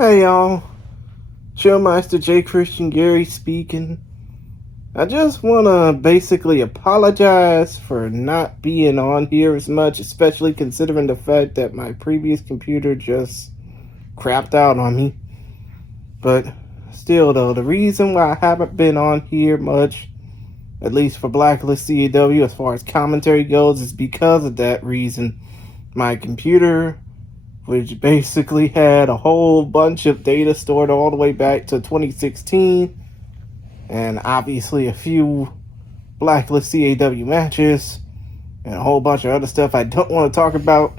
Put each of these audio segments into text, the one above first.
Hey y'all, Chillmeister J. Christian Gary speaking. I just want to basically apologize for not being on here as much, especially considering the fact that my previous computer just crapped out on me. But still though, the reason why I haven't been on here much, at least for Blacklist CAW as far as commentary goes, is because of that reason. My computer, which basically had a whole bunch of data stored all the way back to 2016, and obviously a few Blacklist CAW matches, and a whole bunch of other stuff I don't want to talk about,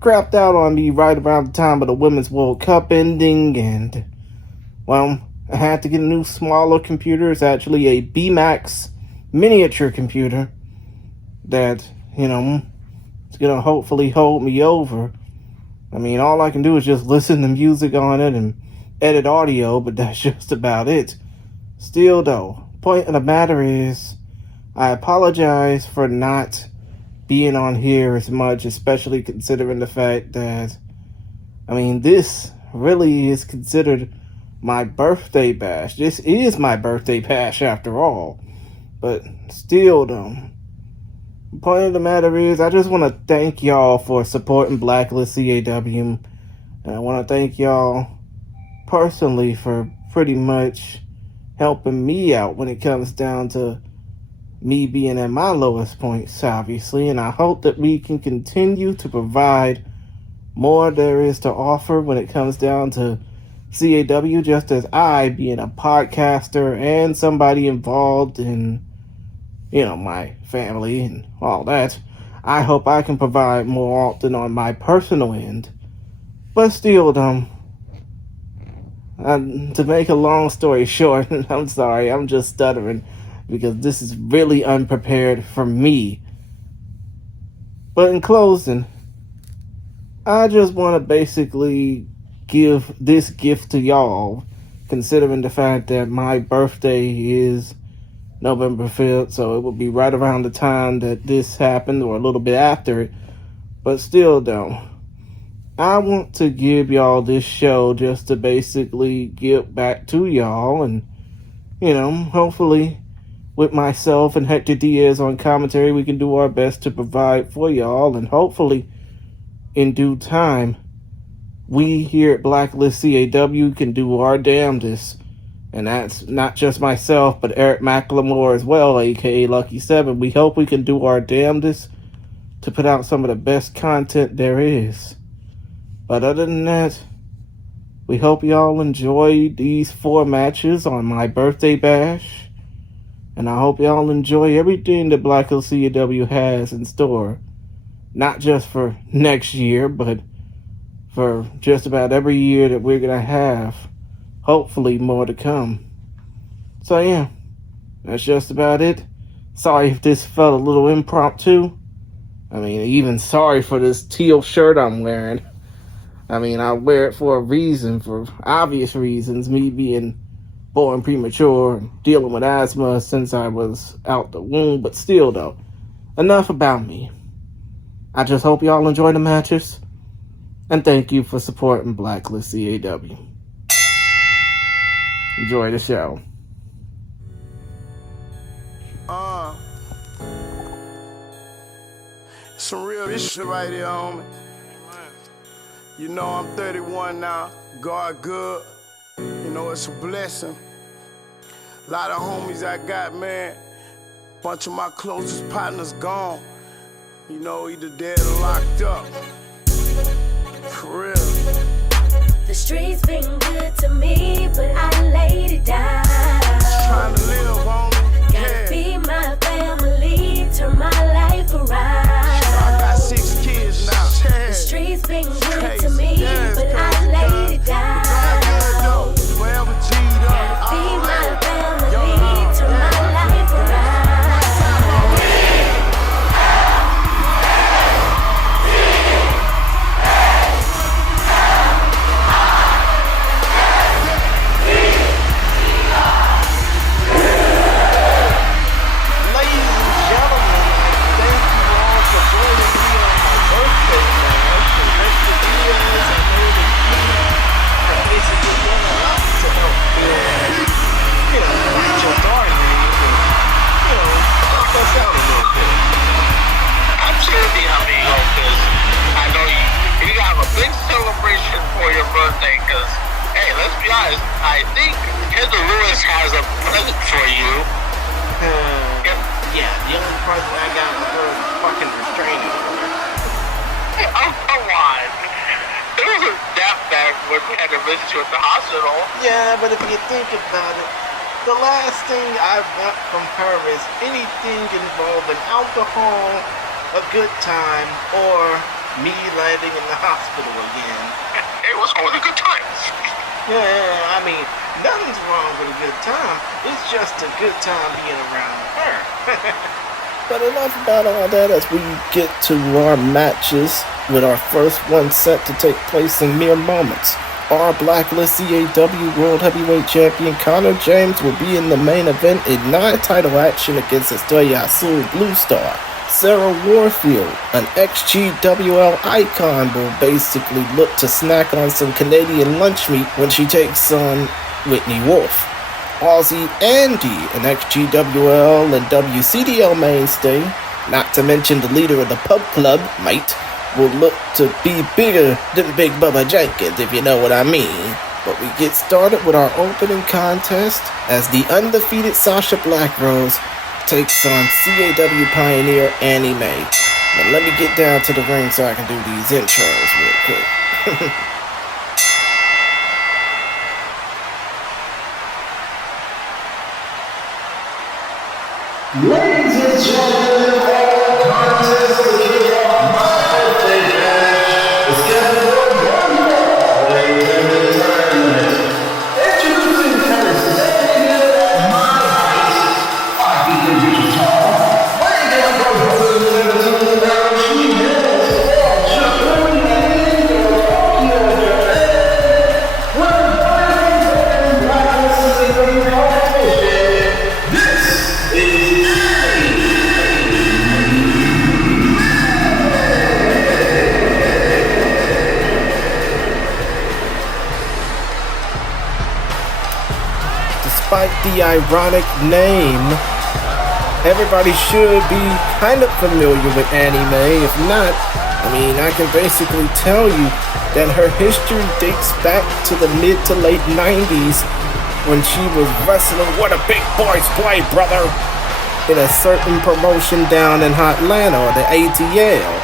crapped out on me right around the time of the Women's World Cup ending, and, well, I had to get a new smaller computer. It's actually a B-Max miniature computer that, it's going to hopefully hold me over. I mean, all I can do is just listen to music on it and edit audio, but that's just about it. Still, though, point of the matter is, I apologize for not being on here as much, especially considering the fact that, this really is considered my birthday bash. This is my birthday bash after all. But still, though, the point of the matter is, I just want to thank y'all for supporting Blacklist CAW, and I want to thank y'all personally for pretty much helping me out when it comes down to me being at my lowest points, obviously, and I hope that we can continue to provide more there is to offer when it comes down to CAW, just as I, being a podcaster and somebody involved in my family and all that, I hope I can provide more often on my personal end. But still, to make a long story short, I'm sorry, I'm just stuttering because this is really unprepared for me. But in closing, I just want to basically give this gift to y'all, considering the fact that my birthday is November 5th, so it will be right around the time that this happened or a little bit after it. But still, though, I want to give y'all this show just to basically give back to y'all, and, hopefully with myself and Hector Diaz on commentary, we can do our best to provide for y'all, and hopefully in due time, we here at Blacklist CAW can do our damnedest. And that's not just myself, but Eric McLemore as well, aka Lucky 7. We hope we can do our damnedest to put out some of the best content there is. But other than that, we hope y'all enjoy these 4 matches on my birthday bash. And I hope y'all enjoy everything that Blacklist CAW has in store. Not just for next year, but for just about every year that we're going to have. Hopefully more to come. So yeah, that's just about it. Sorry if this felt a little impromptu. Even sorry for this teal shirt I'm wearing. I wear it for a reason, for obvious reasons. Me being born premature and dealing with asthma since I was out the womb. But still though, enough about me. I just hope y'all enjoy the matches. And thank you for supporting Blacklist CAW. Enjoy the show. Some real shit right here, homie. I'm 31 now. God good. It's a blessing. A lot of homies I got, man. Bunch of my closest partners gone. Either dead or locked up. For real. The streets been good to me, but I laid it down. Just trying to live, homie. Gotta feed my family, turn my life around. I got 6 kids now. The streets been good to me, but I laid it down. Forever G'd up. Gotta feed my family, turn my life around. let's be honest. I think Heather Lewis has a present for you. Yeah, the only part that I got was her fucking restraining order. Hey, oh, come on. It wasn't that bad when we had to visit you at the hospital. Yeah, but if you think about it, the last thing I want from her is anything involving alcohol, a good time, or me landing in the hospital again. It was all the good times. Yeah, I mean, nothing's wrong with a good time. It's just a good time being around her. But enough about all that as we get to our matches, with our first one set to take place in mere moments. Our Blacklist CAW World Heavyweight Champion Connor James will be in the main event in non-title action against Estrella Azul Blue Star. Sarah Warfield, an XGWL icon, will basically look to snack on some Canadian lunch meat when she takes on Whitney Wolfe. Aussie Andy, an XGWL and WCDL mainstay, not to mention the leader of the pub club, mate, will look to be bigger than Big Bubba Jenkins, if you know what I mean. But we get started with our opening contest as the undefeated Sasha Blackrose takes on CAW pioneer Annie Mae. Now let me get down to the ring so I can do these intros real quick. Ladies and gentlemen, all contest to kick off my birthday match is scheduled for 1 hour later in the tournament. Introducing presenting my height, 5 feet and 2 inches tall, weighing in approximately 17 pounds, she hails from Japan, Tokyo, Japan, with a fighting Blacklist competition. This is Despite the ironic name, everybody should be kind of familiar with Annie Mae. If not, I mean, I can basically tell you that her history dates back to the mid to late 90s when she was wrestling What a Big Boys Play, brother, in a certain promotion down in Hotlanta, or the ATL.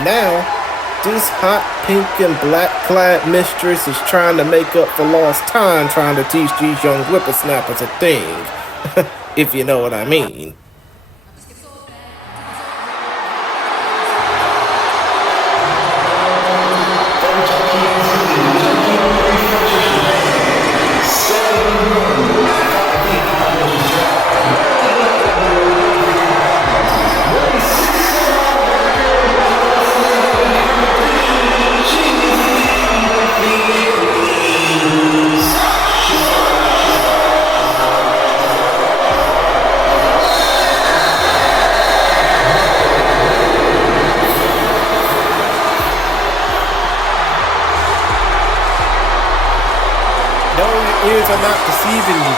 Now, this hot pink and black clad mistress is trying to make up for lost time trying to teach these young whippersnappers a thing. If you know what I mean. Ears are not deceiving you.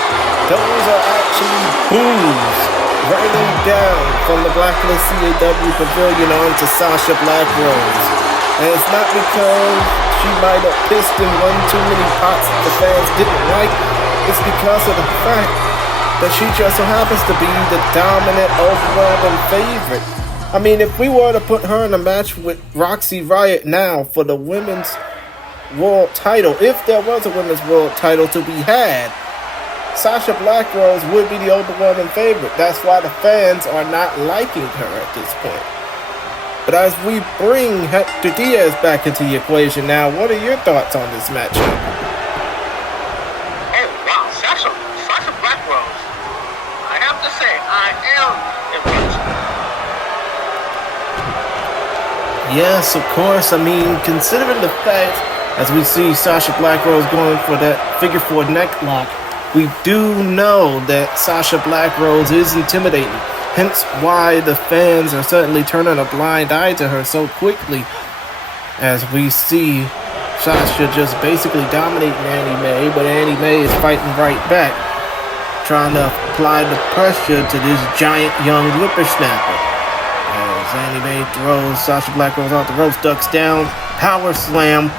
Those are actually boos raining down from the Blacklist CAW pavilion onto Sasha Blackrose. And it's not because she might have pissed in one too many pots that the fans didn't like. It's because of the fact that she just so happens to be the dominant, overwhelming favorite. I mean, if we were to put her in a match with Roxy Riot now for the women's world title, if there was a women's world title to be had, Sasha Blackrose would be the overwhelming favorite. That's why the fans are not liking her at this point. But as we bring Hector Diaz back into the equation now, what are your thoughts on this matchup? Oh, wow, Sasha Blackrose. I have to say, I am impressed. Yes, of course. I mean, considering the fact, as we see Sasha Blackrose going for that figure 4 neck lock, we do know that Sasha Blackrose is intimidating. Hence why the fans are certainly turning a blind eye to her so quickly, as we see Sasha just basically dominating Annie Mae, but Annie Mae is fighting right back, trying to apply the pressure to this giant young whippersnapper. As Annie Mae throws Sasha Blackrose off the ropes, ducks down, power slam,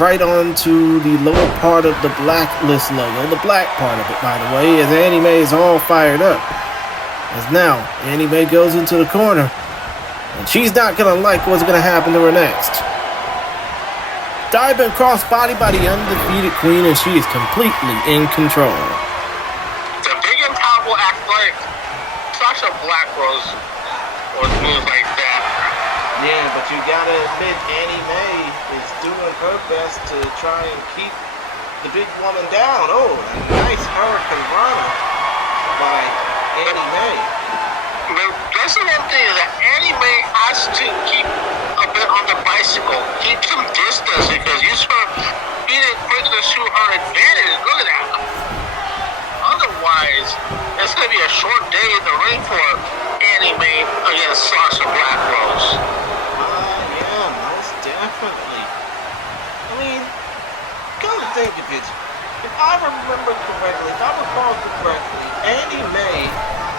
right onto the lower part of the Blacklist logo, the black part of it, by the way, as Annie Mae is all fired up. As now, Annie Mae goes into the corner, and she's not gonna like what's gonna happen to her next. Diving crossbody by the undefeated Queen, and she is completely in control. The big and powerful athletic Sasha Blackrose was moves like that. Yeah, but you gotta admit, Annie Mae is doing her best to try and keep the big woman down. Oh, a nice hurricane runner by Annie Mae. That's the one thing that Annie Mae has to keep a bit on the bicycle, keep some distance because you sort of beat it quick to shoot her advantage. Look at that. Otherwise, it's going to be a short day in the ring for Annie Mae against Sasha Blackrose. Yeah, most definitely. I mean, come to think of it, if I remember correctly, if I recall correctly, Annie Mae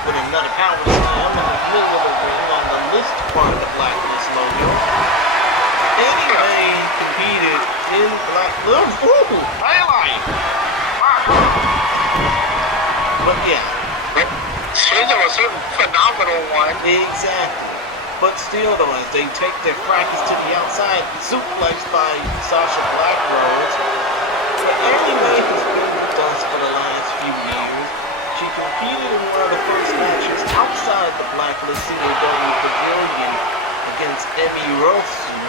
with another power slam in the middle of the ring on the list part of the Blacklist logo. Annie Mae competed in Blacklist. Ooh, highlight! But yeah. She's a certain phenomenal one. Exactly. But still though, as they take their fracas to the outside, suplexed by Sasha Blackrose. But Annie Mae has been with us for the last few years. She competed in one of the first matches outside the Blacklist CAW Pavilion against Emi Rosu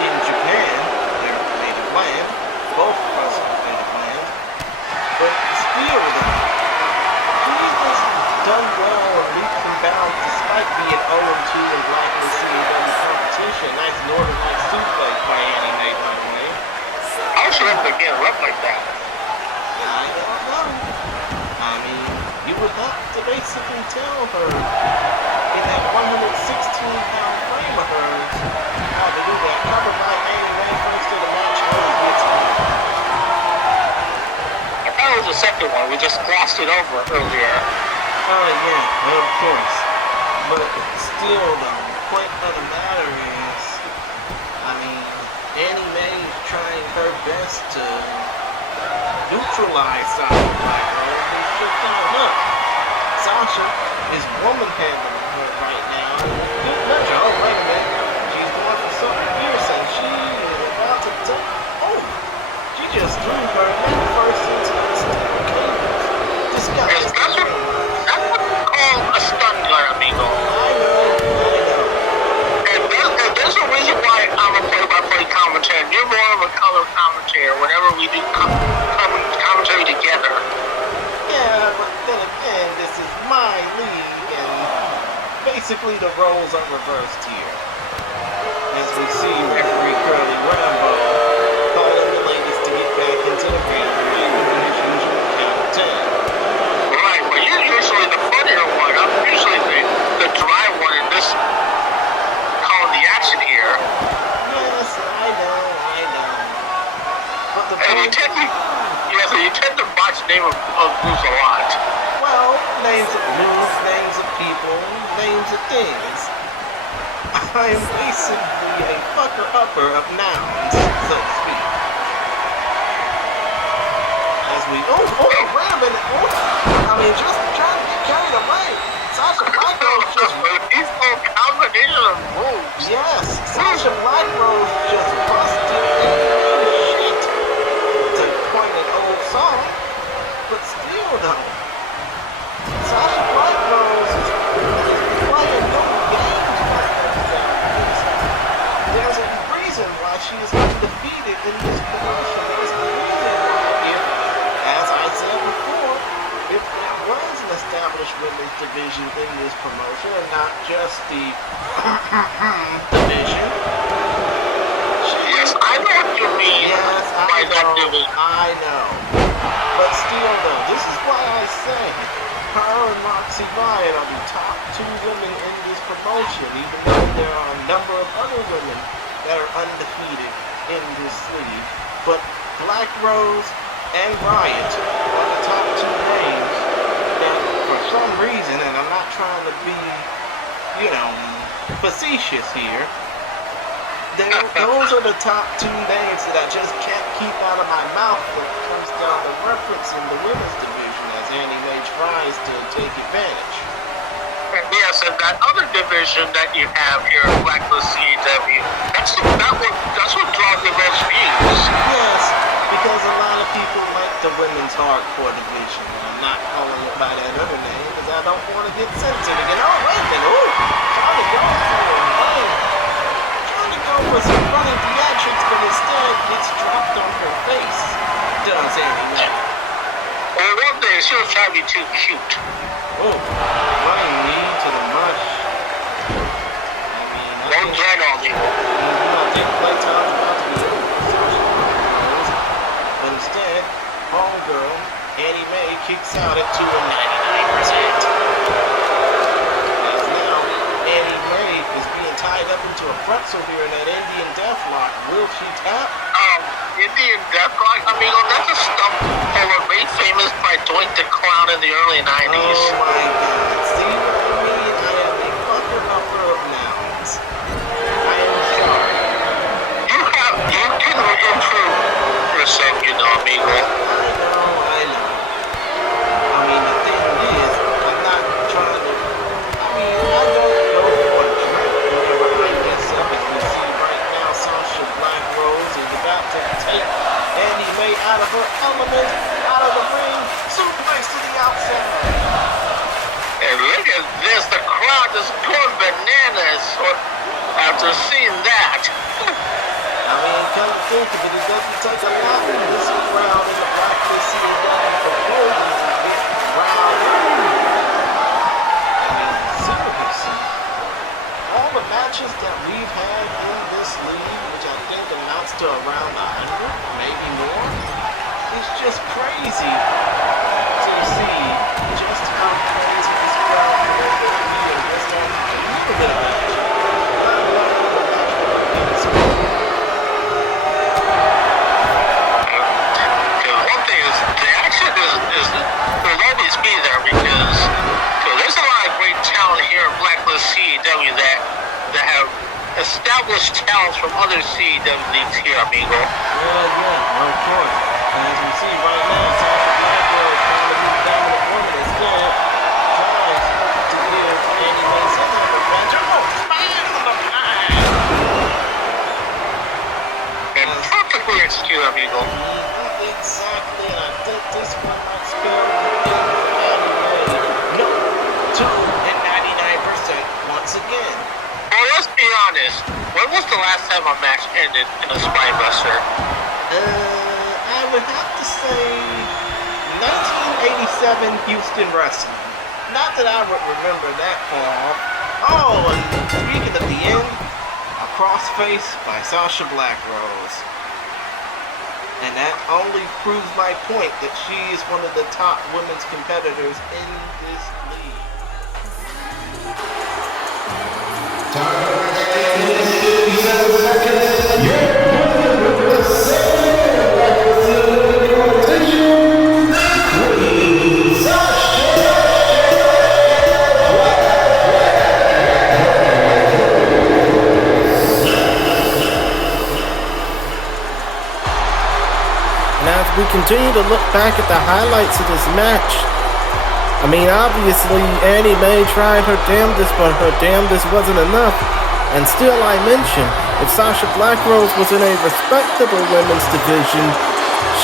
in Japan, their native land, both wrestlers' native land. But still, she has done well in leaps and bounds despite being 0-2 in Blacklist CAW competition. Nice Northern Light suplex by Annie Mae, by the way. How should have to get up like that? I don't know. I mean, you would have to basically tell her in that 116-pound frame of hers how to do that. Covered by Annie Mae first of the match. I thought it was the second one. We just glossed it over earlier. Yeah, of course. But still, though, the point of the matter is, I mean, Annie Mae is trying her best to neutralize Sasha Blackrose. Sasha is woman handling her right now. Just mention, oh wait a minute, she's going for something fierce and she is about to oh, she just threw her head first into the steel cables. Disgusting. That's what we call a stunt gun, amigo. I know. And there's a reason why I'm a play-by-play commentator. You're more of a color commentator whenever we do commentary together. Yeah, but then again, this is my league, and basically the roles are reversed here. As we see referee Curly Rambo calling the ladies to get back into the ring with his usual count of 10. Right, but you're usually the funnier one. I'm usually the dry one in this calling the action here. Yes, I know. But the And you tend to botch the name of moves a lot. Well, names of moves, names of people, names of things. I am basically a fucker-upper of nouns, so to speak. As we... Oh, wait a minute. I mean, just trying to get carried away. Sasha Blackrose just... He's a combination of moves. Yes, Sasha Blackrose just busted shit to coin an old song. But still, though, Sasha Blackrose is playing no games right now. There's a reason why she is undefeated in this promotion. There's a reason why, as I said before, if there was an established women's division in this promotion and not just the division. Yes, I know what you mean. Yes, by that division. I know. But still, though, this is why I say her and Roxy Riot are the top two women in this promotion, even though there are a number of other women that are undefeated in this league. But Blackrose and Riot are the top two names that, for some reason, and I'm not trying to be, facetious here, those are the top two names that I just can't keep out of my mouth when it comes down to referencing the women's division as Annie Mae tries to take advantage. Yes, and that other division that you have here in Blacklist CAW, that's what draws the most views. Yes, because a lot of people like the women's hardcore division. And I'm not calling it by that other name because I don't want to get censored again. Oh, wait a minute. Oh, trying to go for some running theatrics, but instead gets dropped on her face. Does Annie Mae. Well, one day she was trying to be too cute. Oh, running knee to the mush. I mean, Don't dread on me. I think playtime's about to be over for Sasha Blackrose. But instead, homegirl, Annie Mae kicks out at 2 and 99%. As now, Annie Mae is being tied up into a pretzel here in that Indian deathlock. Will she tap? Indian Deathlock, amigo, that's a stump that was made famous by Doink the Clown in the early 90s. Oh my god. See what I mean? I am a fucking upper of nouns. I am sorry. You can improve yourself, you know, amigo. I know. I mean, the thing is, I'm not trying to. I mean, I don't go for a drink whenever I mess up. As we see right now, Sasha Blackrose is about to take Annie Mae out of her element, out of the ring, suplex to the outside. And look at this, the crowd is going bananas after seeing that. I mean, come to think of it, it doesn't take a lot for this crowd in the Blacklist CAW proposals to get riled up. I mean, seriously, all the matches that we've had in this league, which I think amounts to around 100, maybe more, is just crazy to see just how crazy this crowd is going to be in this one. A little bit of match. Not a lot of the match, but I think it's One thing is, the action will always be there because there's a lot of great talent here in Blacklist CAW that have established talents from other CAW leagues here, amigo. Yeah, of course. And as we see right now, Sasha Blackrose trying to be the dominant woman instead tries to give Annie Mae some type of revenge. Oh, smash on the line! And perfectly executed, amigo. Exactly, and I think this one might spell the thing for Annie Mae. No, 2 and 99% once again. Well, let's be honest. When was the last time a match ended in a Spinebuster? I would have to say 1987 Houston Wrestling. Not that I would remember that far off. Oh, and speaking of the end, a crossface by Sasha Blackrose. And that only proves my point that she is one of the top women's competitors in this league. As we continue to look back at the highlights of this match, I mean, obviously, Annie Mae tried her damnedest, but her damnedest wasn't enough. And still, I mention, if Sasha Blackrose was in a respectable women's division,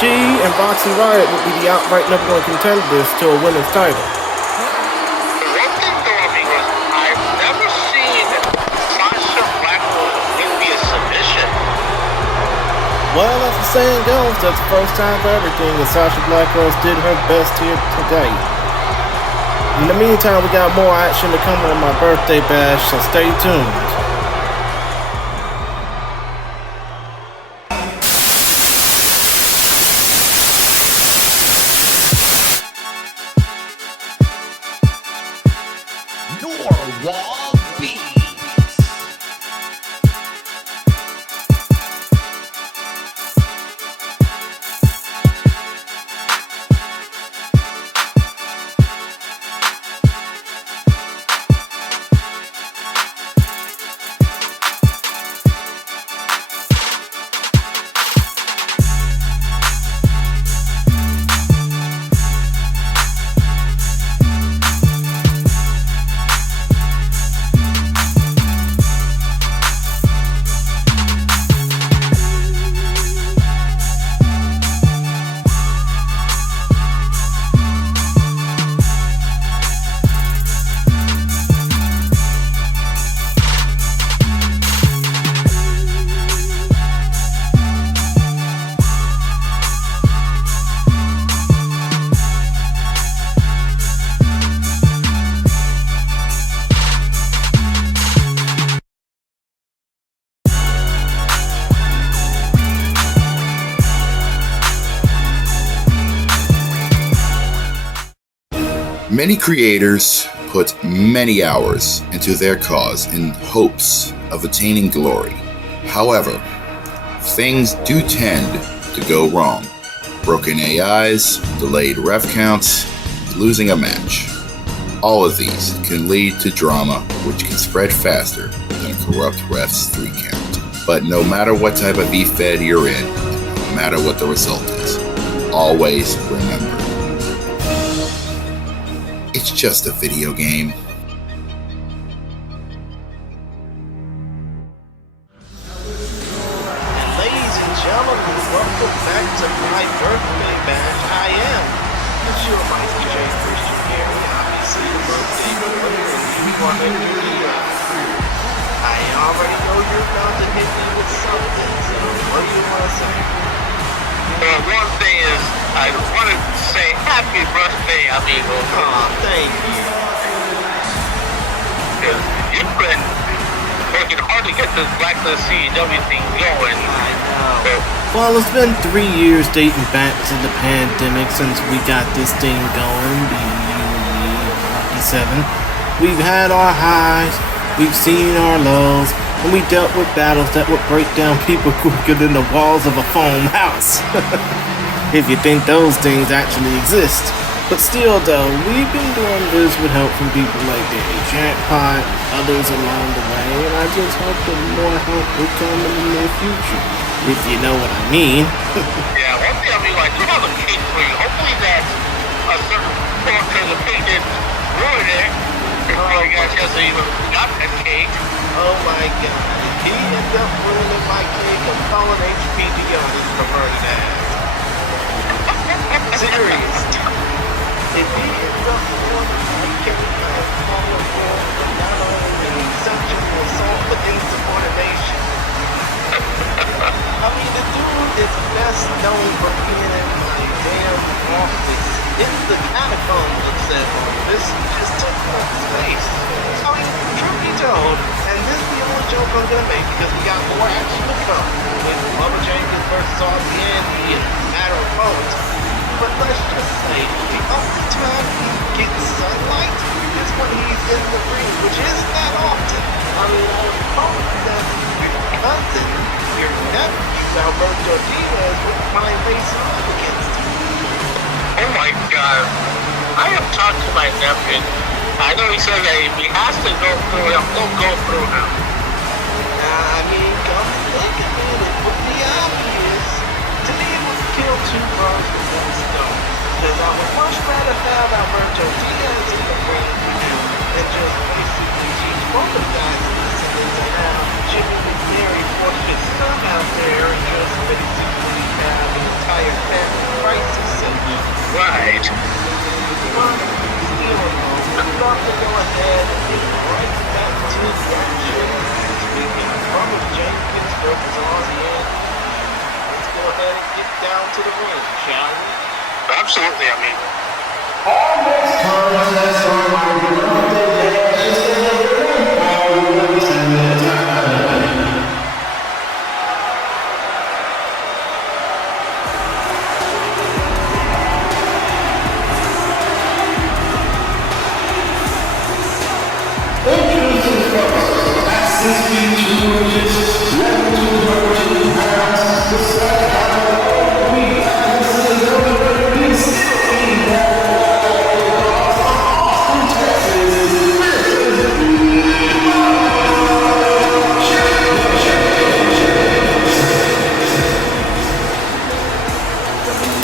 she and Roxy Riot would be the outright number 1 contenders to a women's title. One thing though, amigo, I've never seen Sasha Blackrose win via submission. Well, as the saying goes, that's the first time for everything, and Sasha Blackrose did her best here today. In the meantime, we got more action to come on my birthday bash, so stay tuned. Many creators put many hours into their cause in hopes of attaining glory. However, things do tend to go wrong. Broken AIs, delayed ref counts, losing a match. All of these can lead to drama, which can spread faster than a corrupt ref's 3 count. But no matter what type of e-fed you're in, no matter what the result is, always remember, it's just a video game. Ladies and gentlemen, welcome back to my birthday bash. I am the Chillmeister J. Christian Gary. Obviously, the birthday boy, and you are Hector Diaz. I already know you're about to hit me with something, so what do you want to say? Well, one thing is, I wanted to say happy birthday, amigo. Aw, thank you. You've been working hard to get this Blacklist CAW thing going. I know. Well, it's been 3 years dating back to the pandemic since we got this thing going, lucky 7. We've had our highs, we've seen our lows, and we dealt with battles that would break down people quicker than the walls of a foam house. If you think those things actually exist. But still though, we've been doing this with help from people like Danny Jackpot, others along the way, and I just hope that more help will come in the near future. If you know what I mean. Yeah, one thing I mean, like, you have a cake for you. Hopefully that a certain character in the cake didn't ruin it before I got a chance to even got that cake. Oh my god. If he ends up ruining my cake, I'm calling HPD on his perverted ass. Serious. If he ends up ruining my cake, I'm calling for not only sexual assault, but insubordination. I mean, the dude is best known for being in my damn office. It's the catacombs of Seven. This just took up space. I mean, truth be told, and this is the only joke I'm gonna make because we got more action to come with Bubba Jenkins versus Aussie and matter of moments. But let's just say, the only time he gets sunlight is when he's in the ring, which isn't that often. I mean, I was hoping that your cousin, your nephew, Alberto Diaz, would mind facing up against him. Oh my god. I have talked to my nephew. I know he said that if he has to go through him, he'll go through him. I mean, come to think of it, it would be obvious. To me, it would kill 2 birds with 1 stone. Because I would much rather have Alberto Diaz in the ring with him and just basically teach both of guys listening to have Jimmy McNary force his son out there and just basically have an entire family crisis segment. Right. But still, I'm going to go ahead and get right back to the action. Speaking of Bubba Jenkins versus Aussie, let's go ahead and get down to the ring, shall we? Absolutely, I mean.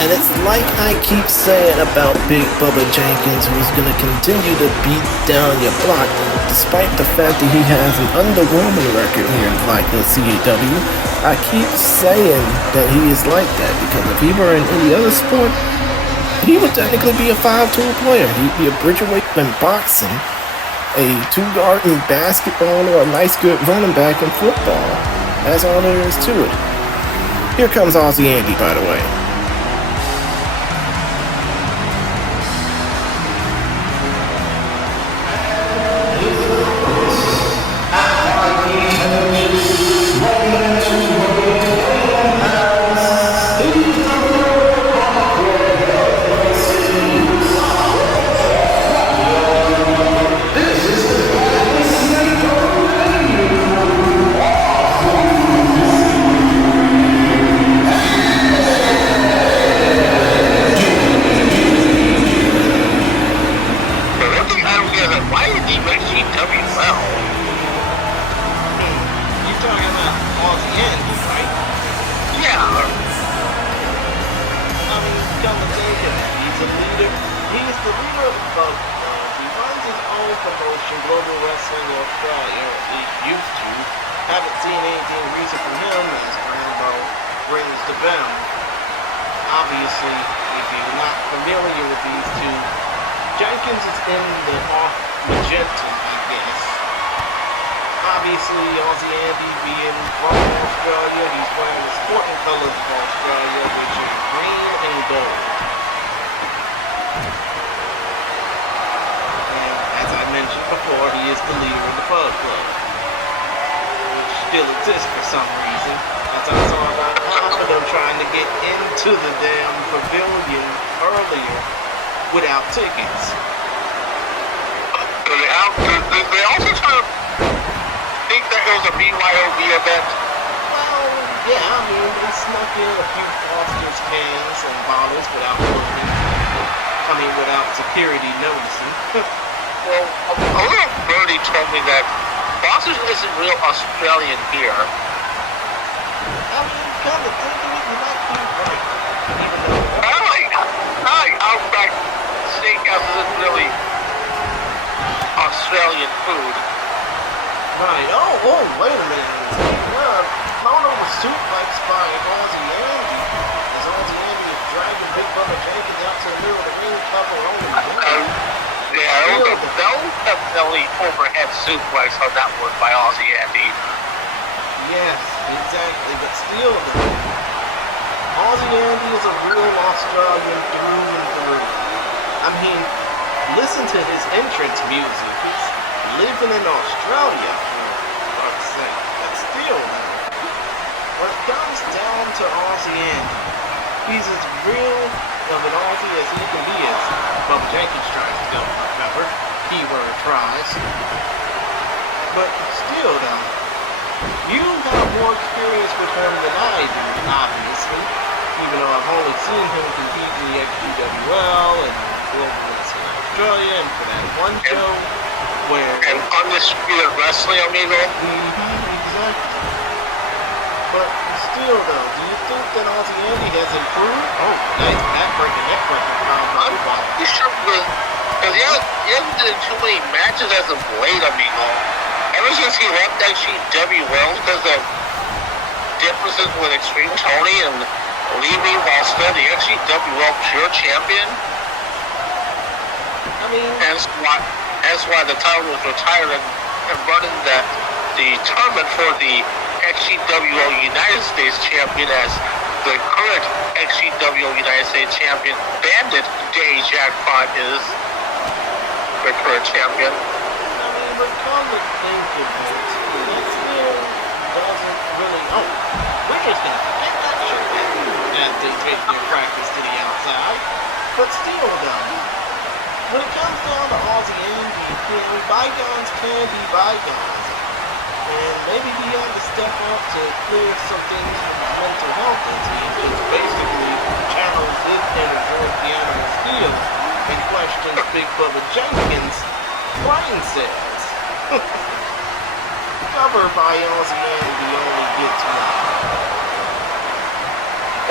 And it's like I keep saying about Big Bubba Jenkins, who's gonna continue to beat down your block, despite the fact that he has an underwhelming record here in Blacklist CAW. I keep saying that he is like that, because if he were in any other sport, he would technically be a 5-tool player. He'd be a bridgerweight in boxing, a 2-guard in basketball, or a nice good running back in football. That's all there is to it. Here comes Aussie Andy, by the way. the leader. He's the leader of the Bug Club. He runs his own promotion, Global Wrestling Australia, or at least used to. Haven't seen anything recent from him as Rambo rings the bell. Obviously, if you're not familiar with these two, Jenkins is in the off magenta, I guess. Obviously, Aussie Andy being from Australia, he's wearing the sporting colors of Australia, which is green and gold. And as I mentioned before, he is the leader of the Bug Club, which still exists for some reason. As I saw about half of them trying to get into the damn pavilion earlier without tickets. They also try to think that it was a BYOB event. Well, yeah, I mean, they snuck in a few Foster's cans and bottles without looking. I mean, without security noticing. Well, a little birdie told me that Foster's isn't real Australian beer. I mean, kind of thinking it, you might be right. Even though... I like Outback Steakhouse isn't really Australian food. Right, oh, wait a minute. Mono was suplexed by Aussie Andy. As Aussie Andy is dragging Big Bubba Jenkins out to the middle of the ring cover only. Yeah, that was definitely overhead suplex on that one by Aussie Andy. Yes, exactly, but still, Aussie Andy is a real Australian through and through. I mean, listen to his entrance music. He's living in Australia, for fuck's sake. But still, when it comes down to Aussie Andy, he's as real of an Aussie as he can be, as Bubba Jenkins tries to go undercover. Keyword tries. But still, though, you have more experience with him than I do, obviously. Even though I've only seen him compete in the XPWL and Global Wrestling Australia, and for that one show where... And Undisputed Wrestling, amigo? Exactly. But still, though, do you think that Aussie Andy has improved? Oh, nice backbreaking neckbreaker combo. I'm pretty sure because he hasn't done too many matches as of late, amigo. Ever since he left XPWL because of differences with Extreme Tony and leaving while still the XPWL Pure Champion. I mean... Hence why the title was retired and running the tournament for the XPWL United States Champion as the current XPWL United States Champion, Bandit Day Jack 5 is the current champion. I mean, but come to think of it, that still doesn't really... Oh, we're just gonna forget that shit as they take their practice to the outside. But still, though, when it comes down to Aussie Andy, bygones can be bygones. And maybe he had to step up to clear some things from his mental health as he just basically channels his inner Dorothy Animal Steel and questions Big Bubba Jenkins' brain cells. Covered by Aussie Andy only gets one.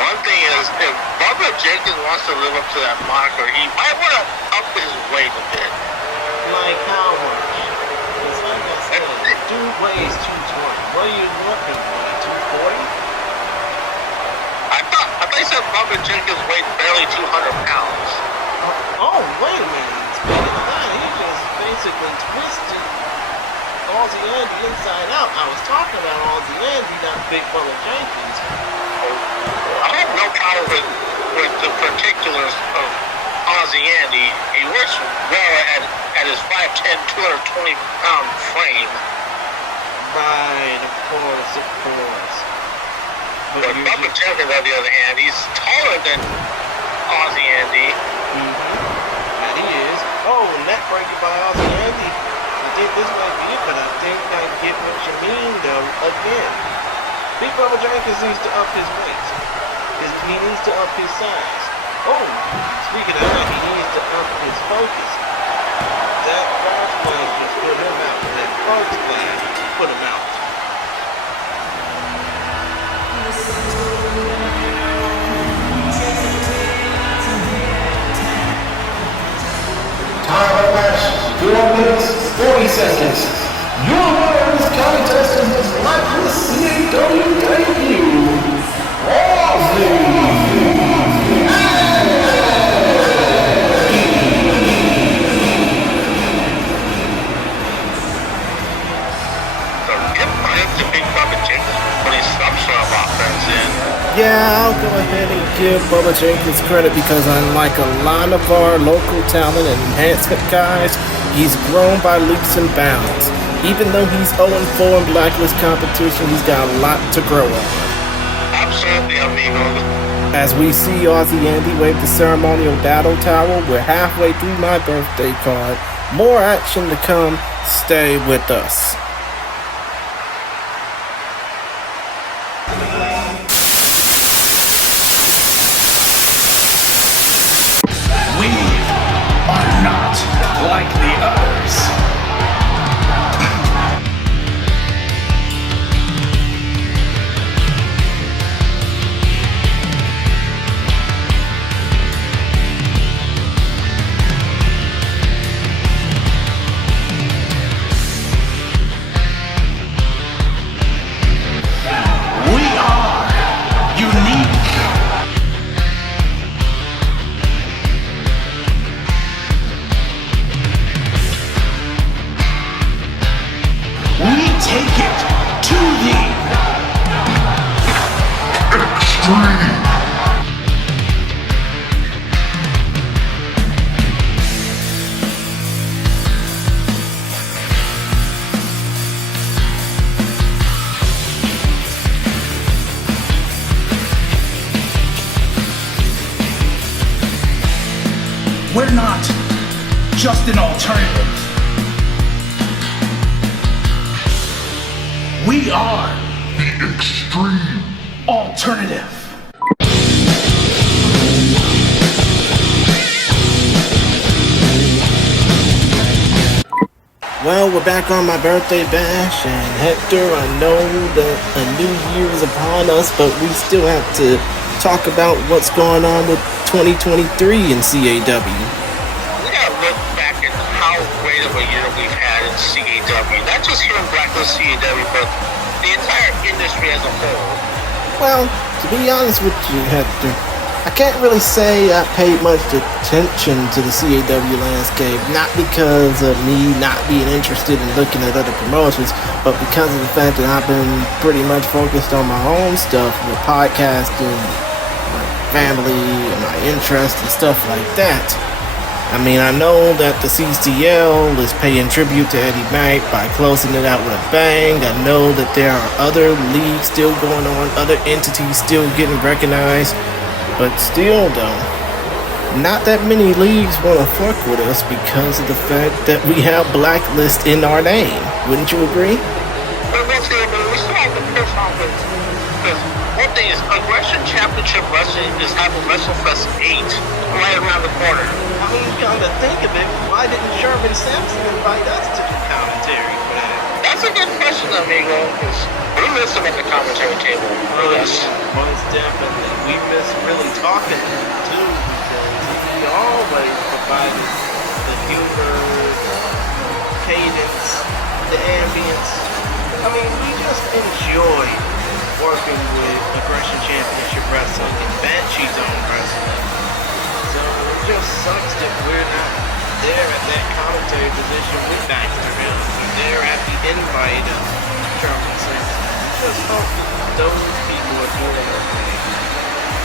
One thing is, if Bubba Jenkins wants to live up to that moniker, he might want to up his weight a bit. Like how much? It's like I said, dude weighs 220. What do you want him to weigh? 240? I thought you said Bubba Jenkins weighed barely 200 pounds. Oh, wait a minute. Speaking of that, he just basically twisted Aussie Andy inside out. I was talking about Aussie Andy, not Big Bubba Jenkins. I have no problem with the particulars of Aussie Andy. He works well at his 5'10", 220-pound frame. Right, of course. But Bubba Jenkins, on the other hand, he's taller than Aussie Andy. That he is. Oh, neck breaker by Aussie Andy. I think this might be it, but I think I get what you mean, though, again. Big Bubba Jenkins needs to up his weight. He needs to up his size. Oh, speaking of that, he needs to up his focus. That first flash just put him out. That first flash put him out. seconds. Your winner of this contest is his Blacklist CAW debut, Aussie. So give credit to Big Bubba Jenkins for putting some sort of offense in. Yeah, I'll go ahead and give Bubba Jenkins credit because unlike a lot of our local talent and enhancement guys, he's grown by leaps and bounds. Even though he's 0-4 in Blacklist competition, he's got a lot to grow on. Absolutely, amigo. As we see Aussie Andy wave the ceremonial battle towel, we're halfway through my birthday card. More action to come. Stay with us. We are not like the others. We are unique. We take it to the extreme. We're not just an alternative. We are the extreme alternative. Well, we're back on my birthday bash, and Hector, I know that a new year is upon us, but we still have to talk about what's going on with 2023 in CAW. We gotta look back at how great of a year we've had in CAW. Not just here in Blacklist CAW, but the entire industry as a whole. Well, to be honest with you, Hector, I can't really say I paid much attention to the CAW landscape, not because of me not being interested in looking at other promotions, but because of the fact that I've been pretty much focused on my own stuff with podcasting, my family, and my interests and stuff like that. I mean, I know that the CCL is paying tribute to Eddie Mack by closing it out with a bang. I know that there are other leagues still going on, other entities still getting recognized. But still, though, not that many leagues want to fuck with us because of the fact that we have Blacklist in our name. Wouldn't you agree? But we still have the push on it. Because one thing is, Aggression Championship Wrestling is having WrestleFest 8 right around the corner. I mean, come to think of it, why didn't Sherman Sampson invite us to do commentary for that? That's a good question, amigo. Because we miss him at the commentary table. Yes. Most definitely. We miss really talking to him too, because he always provided the humor, the cadence, the ambience. I mean, we just enjoyed working with Aggression Championship Wrestling and Banshee's own wrestling. So it just sucks that we're not there at that commentary position with Baxter Hill. We're there at the invite of Sherman Sampson. Just hope that those people are doing okay.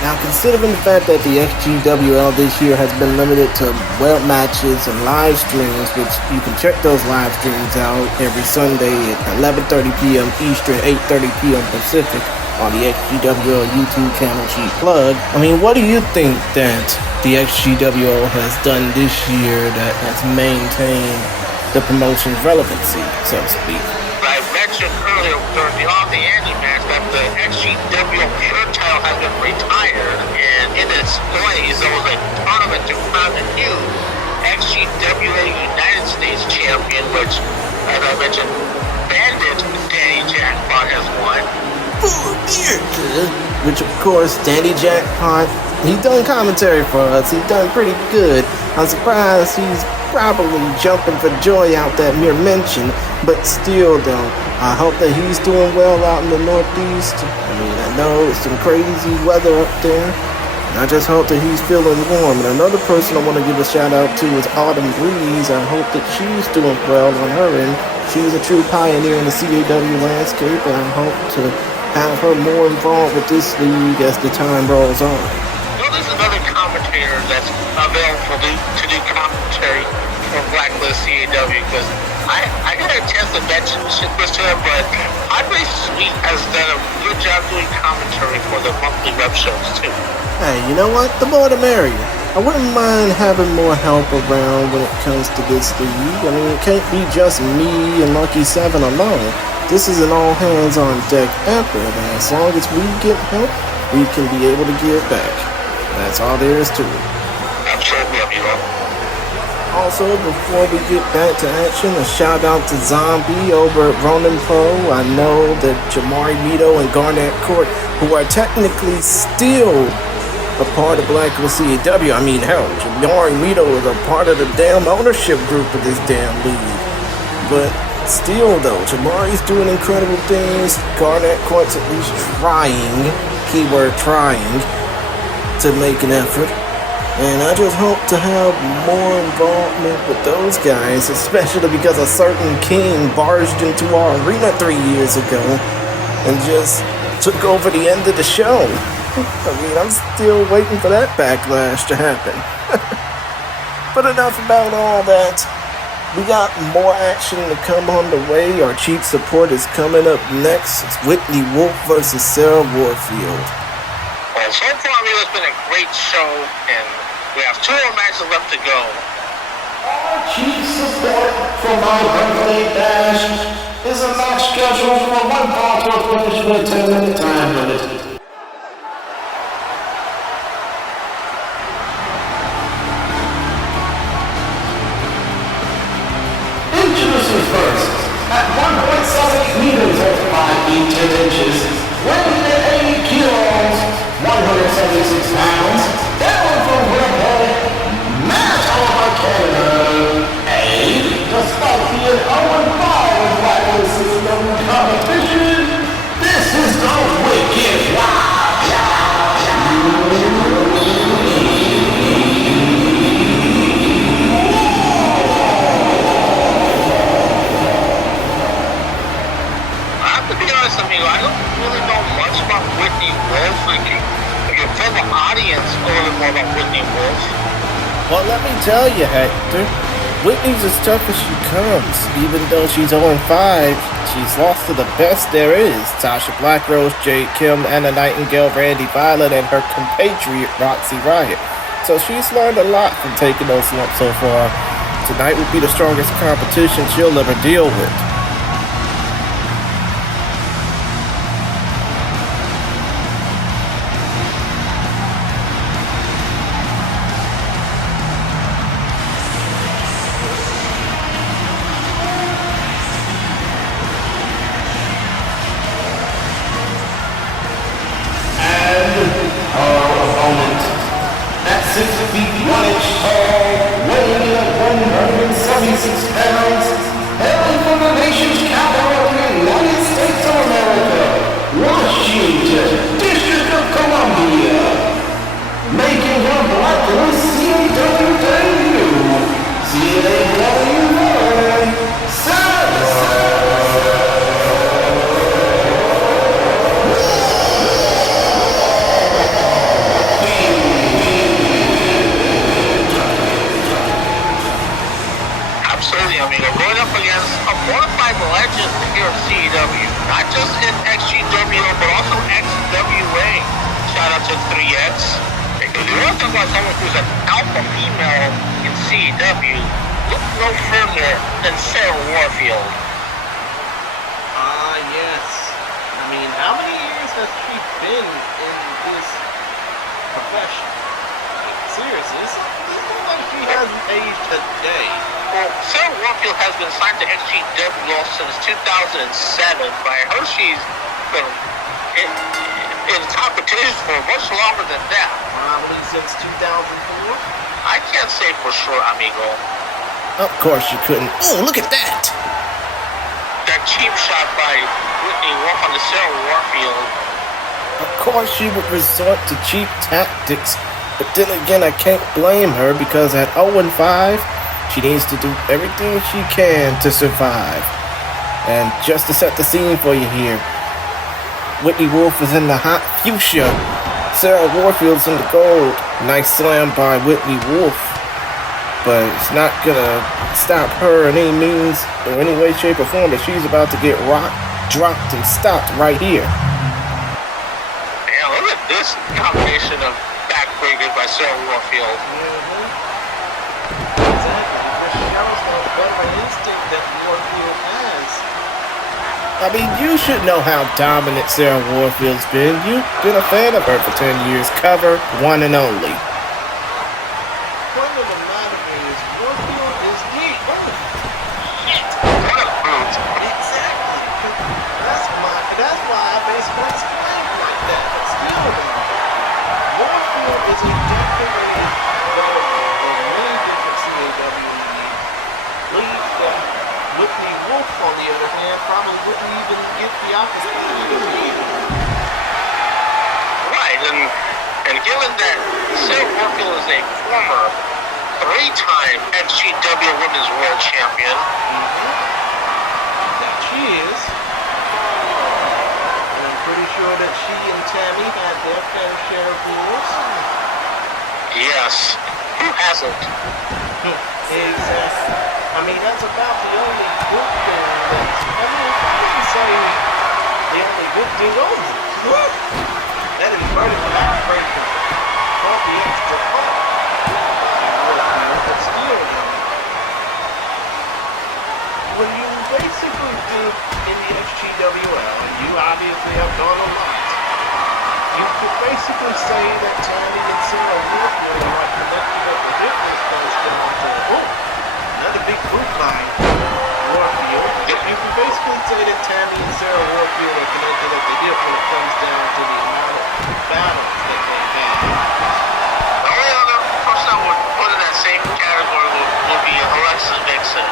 Now, considering the fact that the XGWL this year has been limited to web matches and live streams, which you can check those live streams out every Sunday at 11:30 p.m. Eastern, 8:30 p.m. Pacific on the XGWL YouTube channel Cheap Plug. I mean, what do you think that the XGWL has done this year that has maintained the promotion's relevancy, so to speak? I mentioned earlier during the Aussie Andy match that the XGWL Pure title has been retired, and in its place there was a tournament to crown the new XGWA United States champion, which, as I mentioned, Bandit Danny Jackpot has won. Which, of course, Danny Jackpot, he's done commentary for us. He's done pretty good. I'm surprised he's probably jumping for joy out that mere mention. But still, though, I hope that he's doing well out in the Northeast. I mean, I know it's some crazy weather up there. I just hope that he's feeling warm. And another person I want to give a shout out to is Autumn Breeze. I hope that she's doing well on her end. She's a true pioneer in the CAW landscape, and I hope to have her more involved with this league as the time rolls on. Well, there's another commentator that's available to do commentary for Blacklist CAW, because I got a chance to mention this to him, but Andre Sweet has done a good job doing commentary for the monthly web shows too. Hey, you know what? The more the merrier. I wouldn't mind having more help around when it comes to this league. I mean, it can't be just me and Lucky 7 alone. This is an all-hands-on-deck effort, and as long as we get help, we can be able to give back. That's all there is to it. Absolutely, amigo. Also, before we get back to action, a shout out to Zombie over at Ronin Pro. I know that Jamari Mito and Garnett Court, who are technically still a part of Blacklist CAW. I mean, hell, Jamari Mito is a part of the damn ownership group of this damn league. But still, though, Jamari's doing incredible things. Garnett Court's at least trying, keyword trying, to make an effort. And I just hope to have more involvement with those guys, especially because a certain king barged into our arena 3 years ago and just took over the end of the show. I mean, I'm still waiting for that backlash to happen. But enough about all that. We got more action to come on the way. Our chief support is coming up next. It's Whitney Wolfe versus Sarah Warfield. Well, so far, it's been a great show, and we have 2 more matches left to go. Our chief support for my birthday bash is a match scheduled for 1 fall to finish with a 10-minute time limit. Introducers first, at 1.7 meters or 5 feet 10 inches, weighing at 80 kilos, 176 pounds, hailing from Winnipeg, Manitoba, Canada. Despite being 0-5 in Blacklist CAW competition, this is the Wicked Wildchild. I have to be honest, amigo, I don't really know much about Whitney Wolfe. I can tell the audience a little bit more about Whitney Wolfe. Well, let me tell you, Hector, Whitney's as tough as she comes. Even though she's 0-5, she's lost to the best there is. Sasha, Blackrose, Jade Kim, Anna Nightingale, Randy Violet, and her compatriot, Roxy Riot. So she's learned a lot from taking those lumps so far. Tonight will be the strongest competition she'll ever deal with. Warfield. Yes. I mean, how many years has she been in this profession? Like, seriously, this looks like she hasn't aged a day. Well, Sarah Warfield has been signed to XGW since 2007. By her, she's been in competitions for much longer than that. Probably since 2004? I can't say for sure, amigo. Of course you couldn't. Oh, look at that! That cheap shot by Whitney Wolfe on the Sarah Warfield. Of course she would resort to cheap tactics, but then again I can't blame her because at 0-5, she needs to do everything she can to survive. And just to set the scene for you here, Whitney Wolfe is in the hot fuchsia. Sarah Warfield's in the gold. Nice slam by Whitney Wolfe. But it's not gonna stop her in any means or any way, shape, or form. But she's about to get rocked, dropped, and stopped right here. Yeah, look at this combination of backbreakers by Sarah Warfield. Exactly, because she shows the veteran instinct that Warfield has. I mean, you should know how dominant Sarah Warfield's been. You've been a fan of her for 10 years. Cover one and only. Point of the matter is, Warfield is deep. Oh, shit. What a brute. Exactly. That's why I basically explained like that. But still, Warfield is a decorated veteran of many different CAW leagues that Whitney Wolfe, on the other hand, probably wouldn't even get the opportunity to lead. Right, and given that Sarah Warfield is a former 3-time FGW Women's World Champion. That she is. And I'm pretty sure that she and Tammy had their fair share of wars. Yes, who hasn't? Exactly. I mean, that's about the only good thing that's, I mean, I wouldn't say the only good thing over. That is vertical backbreaker. Called the extra part. But still, when you basically did in the FGWL, and you obviously have done a lot, you could basically say that Tammy and Sarah Warfield are like connecting up the hip when it comes down to, another big boot by Warfield. You can basically say that Tammy and Sarah Warfield are connected at the hip when it comes down to the amount of battles that they have. The only other person I would put in that same category would be Alexis Vixen.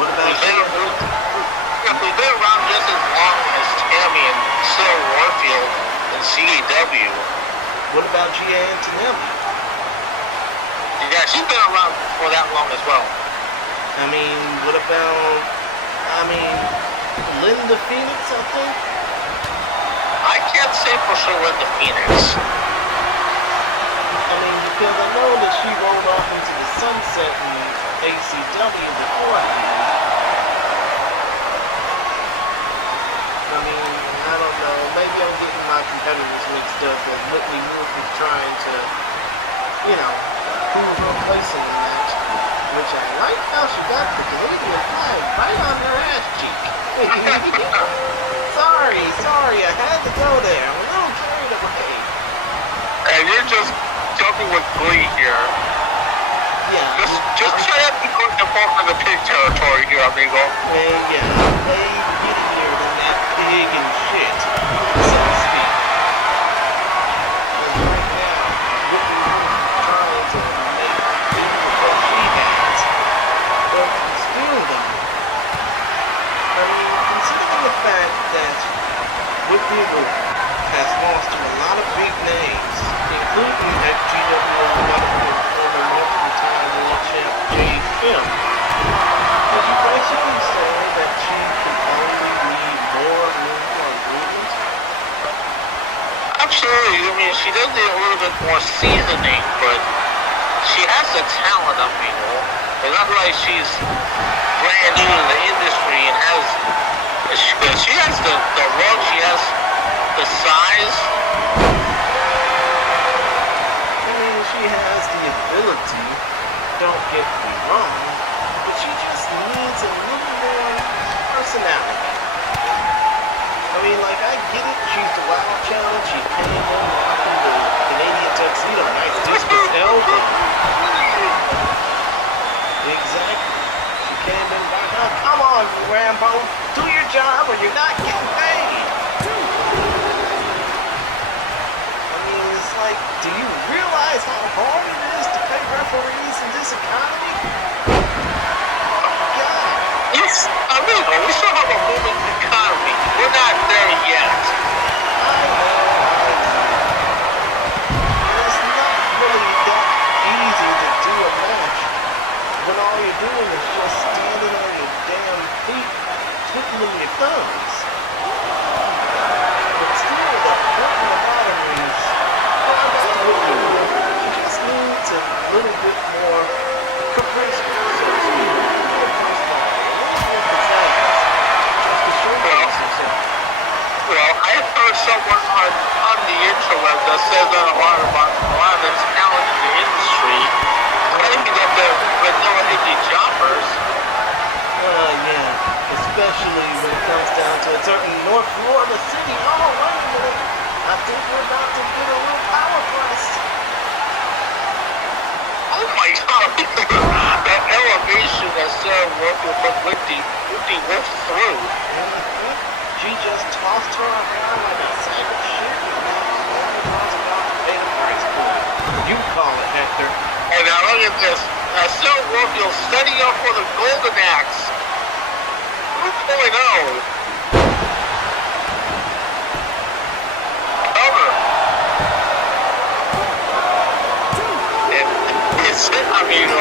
What about We've been around just as long as Tammy and Sarah Warfield in CAW. What about Gia Antonelli? Yeah, she's been around for that long as well. I mean, what about, Linda Phoenix, I think? I can't say for sure Linda Phoenix. I mean, because I know that she rolled off into the sunset in ACW beforehand. I mean, I don't know. Maybe I'm getting my competitors mixed up that Whitney Wolfe is trying to, prove her place in the match. Which I like how she got the Canadian flag right on her ass cheek. Sorry, I had to go there. I'm a little carried away. And you're just jumping with glee here. Yeah. Just try to be going to fall in the pig territory here, amigo. Yeah, way giddier than that pig and shit, so to speak. And right now, Whitney trying to make do with what she has. But still though, I mean, considering the fact that Whitney has lost to a lot of big names, including FGW former multiple-time world champ Jade Kim, would you basically say that she can only need more room for improvement? Absolutely. I mean, she does need a little bit more seasoning, but she has the talent, amigo. It's not like she's brand new to the industry and she has the run, she has the size. I mean, she has the ability, don't get me wrong, but she just needs a little more personality. I mean, like, I get it, she's the Wildchild, she came in rocking the Canadian tuxedo, nice discus elbow. Exactly. She came in rocking, oh, come on, Rambo, do your job or you're not getting paid. I mean, it's like, do you realize how hard it is to pay referees in this economy? through. She just tossed her around like a sack of shit. Now was about to pay the price for it. You call it, Hector. And now look at this. Still Warfield setting up for the Golden Axe. 2.0. Cover. And it's it, amigo.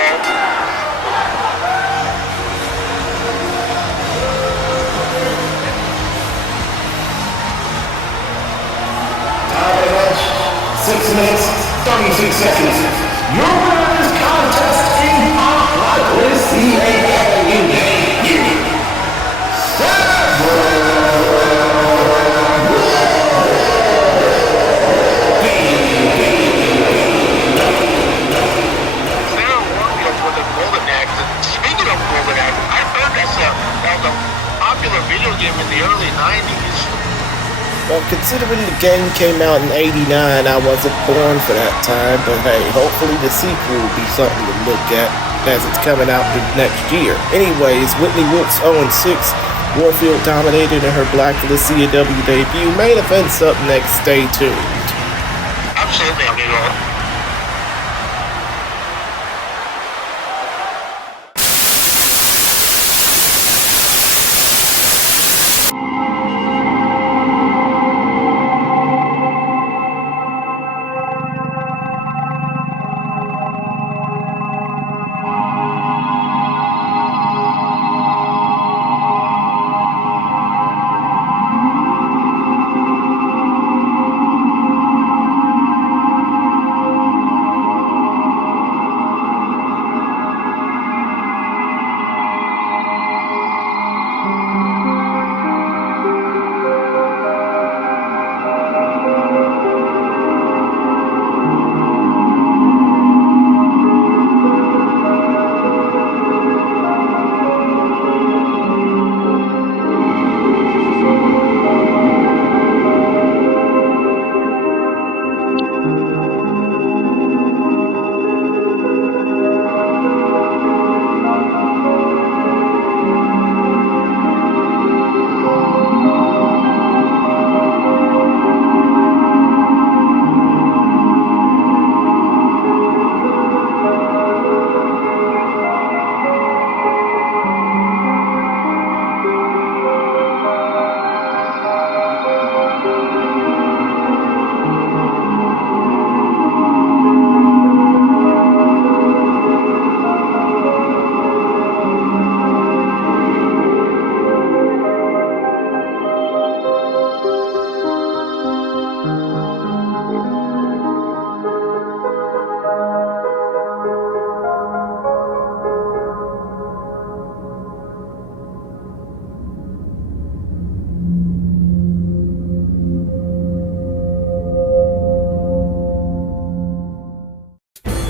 Time of the match, 6 minutes, 36 seconds. Your winner of this contest in our Blacklist CAW debut. Sarah Warfield with the Golden Axe. And speaking of Golden Axe, I heard that was a popular video game in the early 90s. Well, considering the game came out in '89, I wasn't born for that time, but hey, hopefully the sequel will be something to look at as it's coming out the next year. Anyways, Whitney went 0-6. Warfield dominated in her Blacklist CAW debut. Main event's up next. Stay tuned. Absolutely, amigo.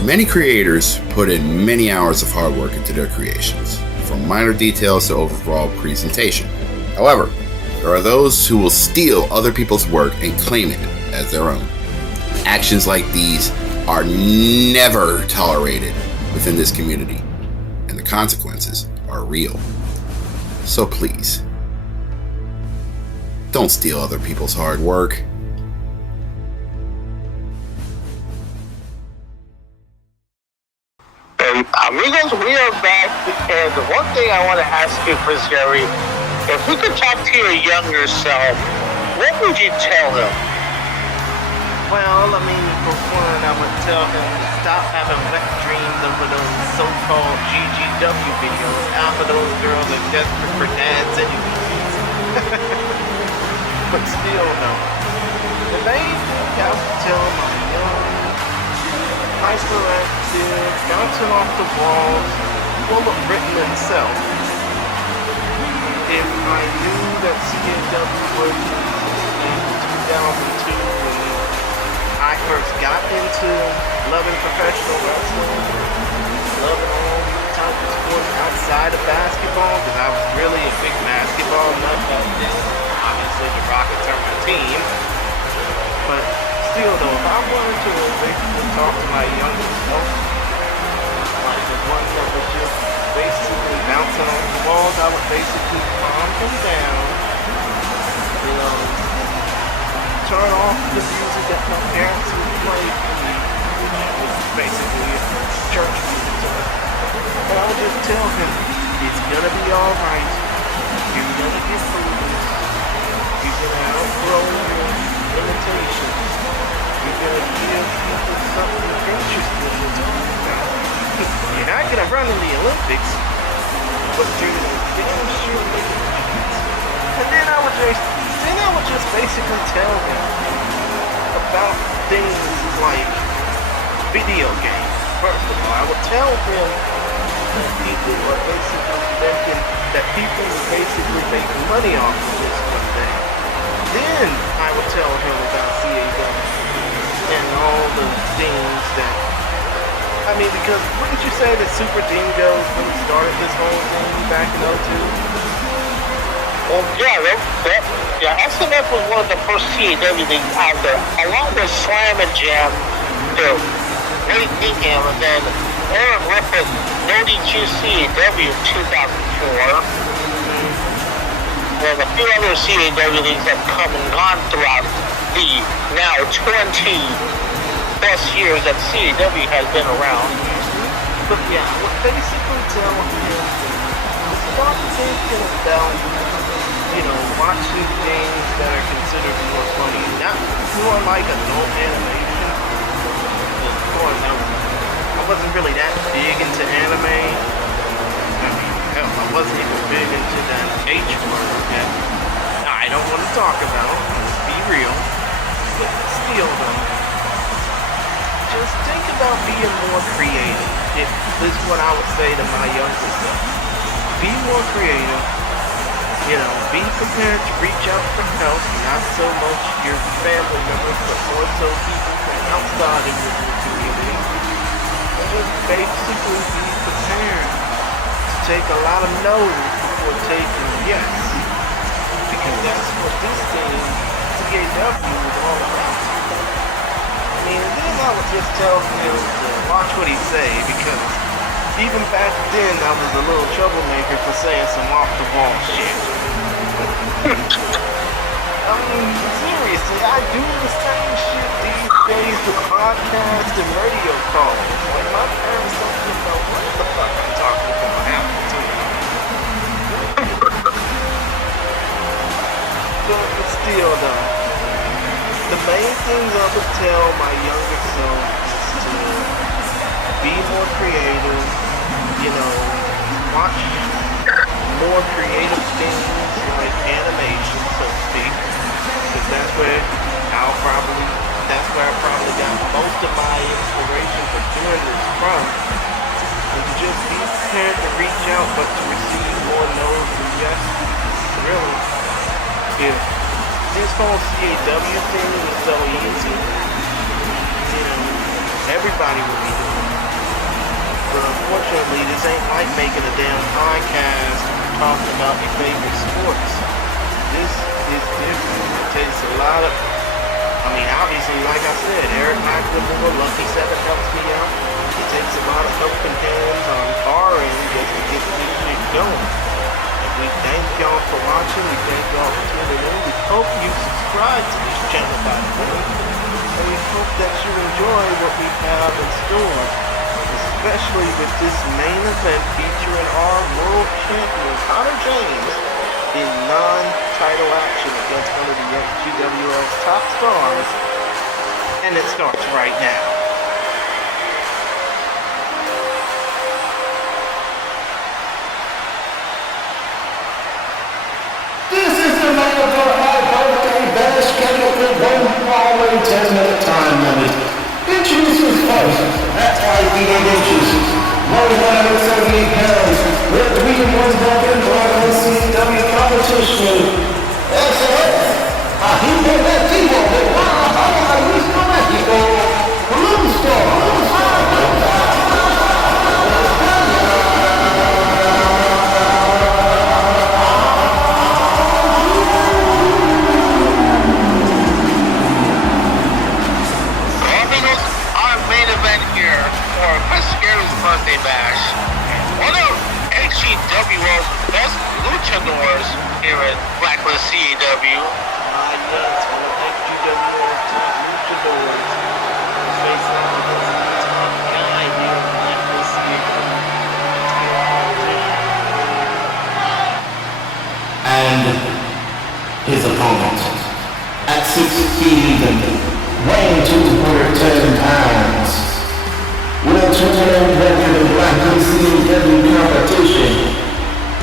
Many creators put in many hours of hard work into their creations, from minor details to overall presentation. However, there are those who will steal other people's work and claim it as their own. Actions like these are never tolerated within this community, and the consequences are real. So please, don't steal other people's hard work. And amigos, we are back, and the one thing I want to ask you, Chris Gary, if we could talk to your younger self, what would you tell him? Well, I mean, for one, I would tell him to stop having wet dreams over those so-called GGW videos. Half of those girls are desperate for dads anyways. But still, no. The main thing I would tell him, I'm young, hyperactive, bouncing off the walls, full of Britain itself. If I knew that CAW was in 2002 when I first got into loving professional wrestling, loving all types of sports outside of basketball, because I was really a big basketball nut back then. Obviously, the Rockets are my team. But still, though, if I wanted to basically talk to my younger self, like the one that was just basically bouncing off the walls. I would basically calm him down, you know, turn off the music that my parents would play for me, which was basically church music to us. And I would just tell him, it's gonna be alright, you're gonna get through this, you're gonna outgrow your limitations, you're gonna give people something interesting to talk about. You're not gonna run in the Olympics, but you're gonna damn sure make it. And then I would just basically tell him about things like video games. First of all, I would tell him that people are basically making money off of this one day. Then I would tell him about CAW and all the things that, I mean, because wouldn't you say that Super Dingoes really started this whole thing back in 02? Well, yeah, SNF was one of the first CAW things out there, along with Slam and Jam, the Great Dingham, and then Aaron Griffin, 32 CAW in 2004. And a few other CAW things have come and gone throughout the now 20 plus years that CAW has been around. But yeah, I would basically tell him to start thinking about, you know, watching things that are considered more funny, not more like adult animation. Of course, I wasn't really that big into anime. I mean, hell, I wasn't even big into that H word that I don't want to talk about. Let's be real. But still, though, just think about being more creative. This is what I would say to my younger self. Be more creative. You know, be prepared to reach out for help, not so much your family members, but more so people from outside of your community. And just basically be prepared to take a lot of no's before taking yes. Because that's what this thing, CAW, is all about. I mean, and then I would just tell him to watch what he say, because even back then, I was a little troublemaker for saying some off-the-wall shit. I mean, seriously, I do the same shit these days with podcasts and radio calls. Like, my parents don't even know what the fuck I'm talking about half the time. But still, though, the main things I would tell my younger self is to be more creative, you know, watch more creative things like animation, so to speak, because that's where I probably got most of my inspiration for doing this from. And to just be prepared to reach out, but to receive more no's than yes. Really, if this whole CAW thing was so easy, you know, everybody would be doing it. But unfortunately, this ain't like making a damn podcast talking about your favorite sports. This is different. It takes a lot of, I mean, obviously, like I said, Eric Nakamura, Lucky 7 helps me out. It takes a lot of helping hands on our end just to get this shit going. And we thank y'all for watching. We thank y'all for tuning in. We hope you subscribe to this channel, by the way. And we hope that you enjoy what we have in store, especially with this main event featuring our world champion, Connor James, in non-title action against one of the GWL's top stars, and it starts right now. This is the night of our high birthday bash scheduled for one following 10-minute time limit. Introducers first. That's why we need introducers. 178 pounds. We're 3-1 broken Blacklist CAW competition. Excellent. Agito México. De Guadalajara, Jalisco, México. Blue Star. WL's best luchadors here in Blacklist CAW. Yes, one of WL's top luchadors is facing off against the top guy here in Blacklist CAW. And his opponent, at 6 feet and weighing 210 pounds, with a 2-0 record in Blacklist CAW competition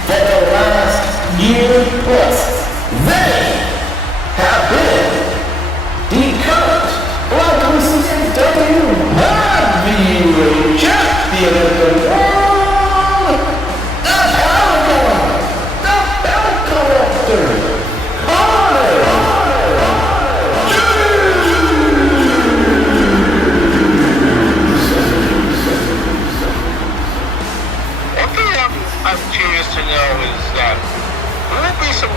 for the last year plus, they have been the current Blacklist CAW heavyweight champion of the world, the Paragon, the belt collector, I'm curious to know is that will there be some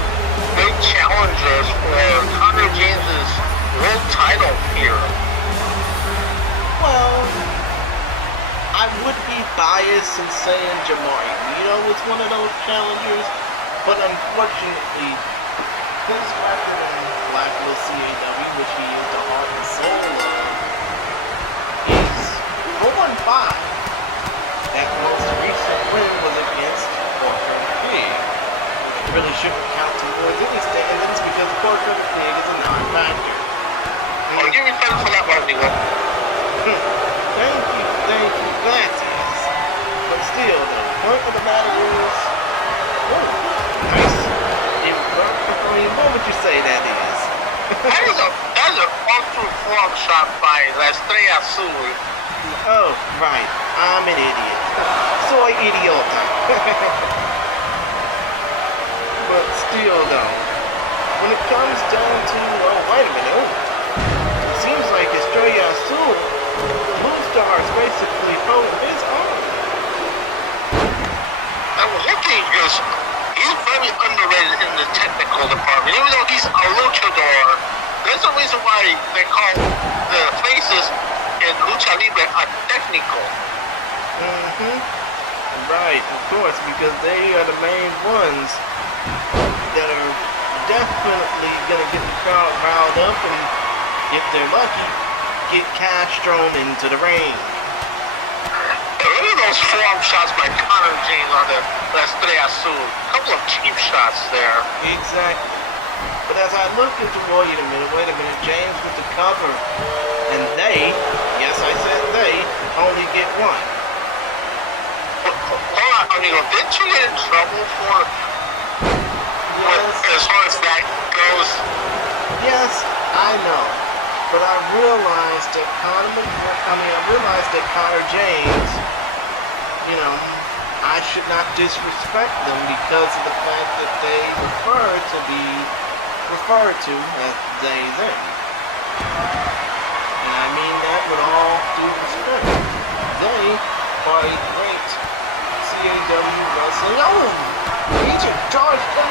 big challengers for Connor James's world title here? Well, I would be biased in saying Jamari Vito was one of those challengers, but unfortunately, his record in Blacklist CAW, which he is the heart and soul of, is 4-5. That most recent win was against Porker the Pig, which really shouldn't count towards any standings because Porker the Pig is a non-factor. Oh, give me credit for that one, amigo. Thank you, gracias. But still, the point of the matter is, nice. What would you say that is? That is a all-through forearm shot by Estrella Azul. Oh, right. I'm an idiot. Soy idiota. But still, though, when it comes down to, wait a minute. It seems like Estrella Azul, the Blue Star is basically holding his own. I was looking because he's very underrated in the technical department. Even though he's a luchador, there's a reason why they call the faces in Lucha Libre a technical. Right, of course, because they are the main ones that are definitely going to get the crowd riled up and, if they're lucky, get cash thrown into the ring. Look at those forearm shots by Connor James on the Estrella Azul. A couple of cheap shots there. Exactly. But as I look into, wait a minute, James with the cover, and they, yes I said they, only get one. Hold on, amigo, didn't you get in trouble for, as far as that goes? Yes, I know. But I realized that Connor James, I should not disrespect them because of the fact that they referred to as they, them. And I mean that with all due respect. They are a great CAW wrestling. He just charged them.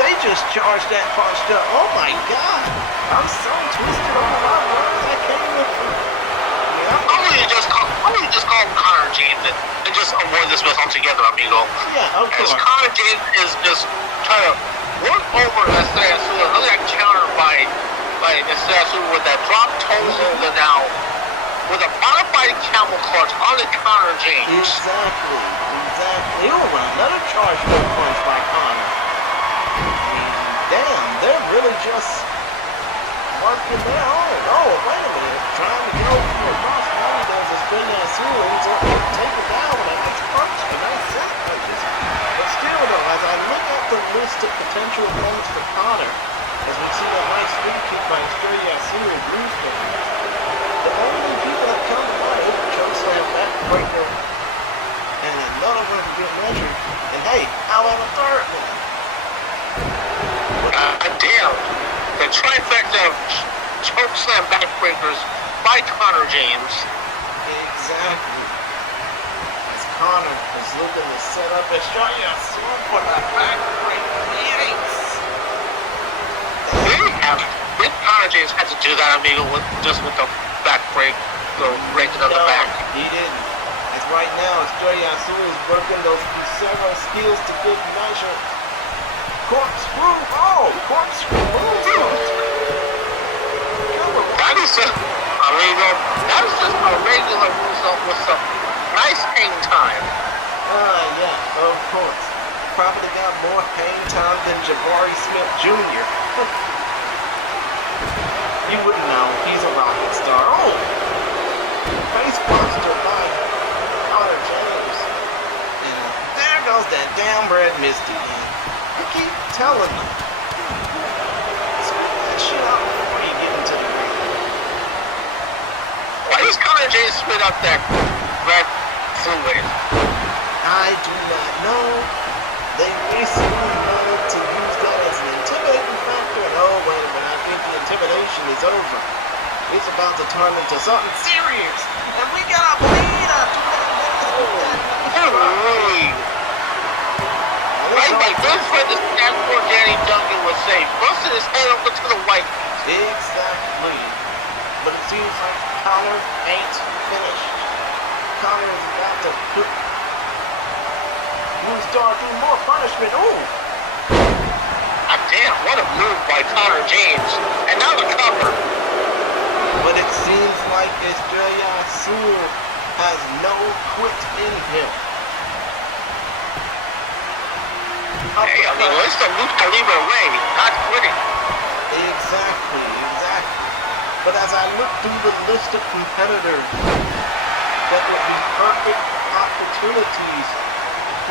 They just charged that part up. Oh my god. I'm so twisted over my words. I can't even. How would you just call him Connor James and just avoid this mess altogether, amigo? Yeah, of course. As Connor James is just trying to work over Estrella Azul, and look at that counter by Estrella Azul with that drop toe holder now, with a modified camel clutch on the Connor James. Exactly. Oh, another charge punch by Connor. Damn, they're really just working their own. Oh, wait a minute. Trying to go across the body does Estrella Azul ends up take it down with a nice punch, a nice set punches. But still, though, as I look at the list of potential opponents for Connor, as we see that nice free kick by Estrella Azul and Brewster, the only people that come to mind is Chillmeister, Backbreaker, and another one to get measured. And hey, how about a third one? Damn. The trifecta of chokeslam backbreakers by Connor James. Exactly. As Connor is looking to set up Estrella Azul for the backbreaker. Did Connor James have to do that, amigo, with the back break, the breaking of the back? He didn't. As right now, Estrella Azul is working those several skills to good measure. Corkscrew, oh, corkscrew moonsault. That is just, amigo, that is just a regular moonsault with some nice hang time. Yeah, of course. Probably got more hang time than Jabari Smith Jr. You wouldn't know, he's a rocket star. Oh! Face buster by Connor James. And there goes that damn red Misty. I keep telling you. Spit that shit out before you get into the ring. Why does Connor James spit up that red fluid? I do not know. They basically wanted to use that as an intimidating factor. And oh, wait a minute, I think the intimidation is over. It's about to turn into something serious. And we gotta bleed after Really? Like this for the stand for Danny Duncan was safe. Busted his head over to the white. Exactly. But it seems like Connor ain't finished. Connor is about to put Blue Star through more punishment. Ooh! Damn, what a move by Connor James. And now the cover. But it seems like Estrella Azul has no quit in him. Hey, I mean, it's the Lucha Libre way, not quitting. Exactly. But as I look through the list of competitors that would be perfect opportunities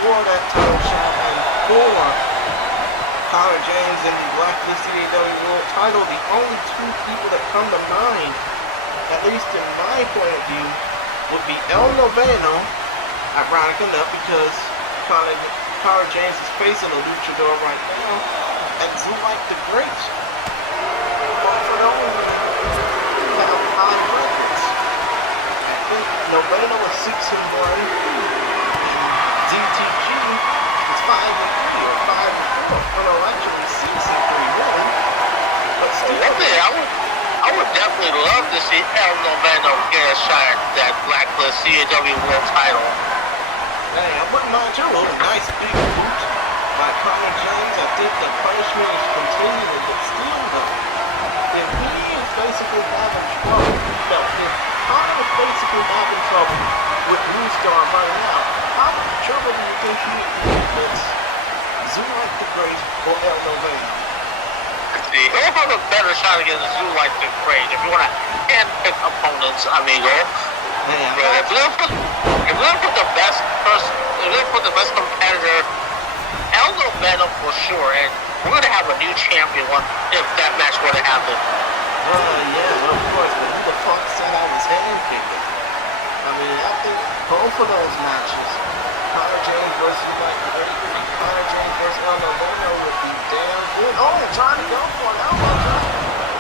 for that title shot and for Connor James and the Blacklist CAW World title, the only two people that come to mind, at least in my point of view, would be El Noveno, ironic enough because Connor James is facing a luchador right now, and Azul the Great. Both of them have high records. I think Noveno is 6-1, DTG is 5-3 or 5-4. Oh no, actually 6-3-1. But still, I would definitely love to see El Noveno get a shot at that Blacklist CAW World title. Hey, I wouldn't mind too. A nice big boot by Connor James. I think the punishment is continuing, but still though, if he is basically having trouble, if Connor is basically having trouble with Blue Star right now, how much trouble do you think he would be with Azul the Great or El Noveno? He'll have a better shot against Azul the Great if you want to handpick opponents, amigo. But if we don't put the best person, if we don't put the best competitor, El Noveno for sure, and we're gonna have a new champion if that match were to happen. Yeah, of course, but who the fuck said I was handpicking? I mean, I think both of those matches, Connor James versus Great and Connor James versus El Noveno would be damn good. Oh, they're trying to go for it.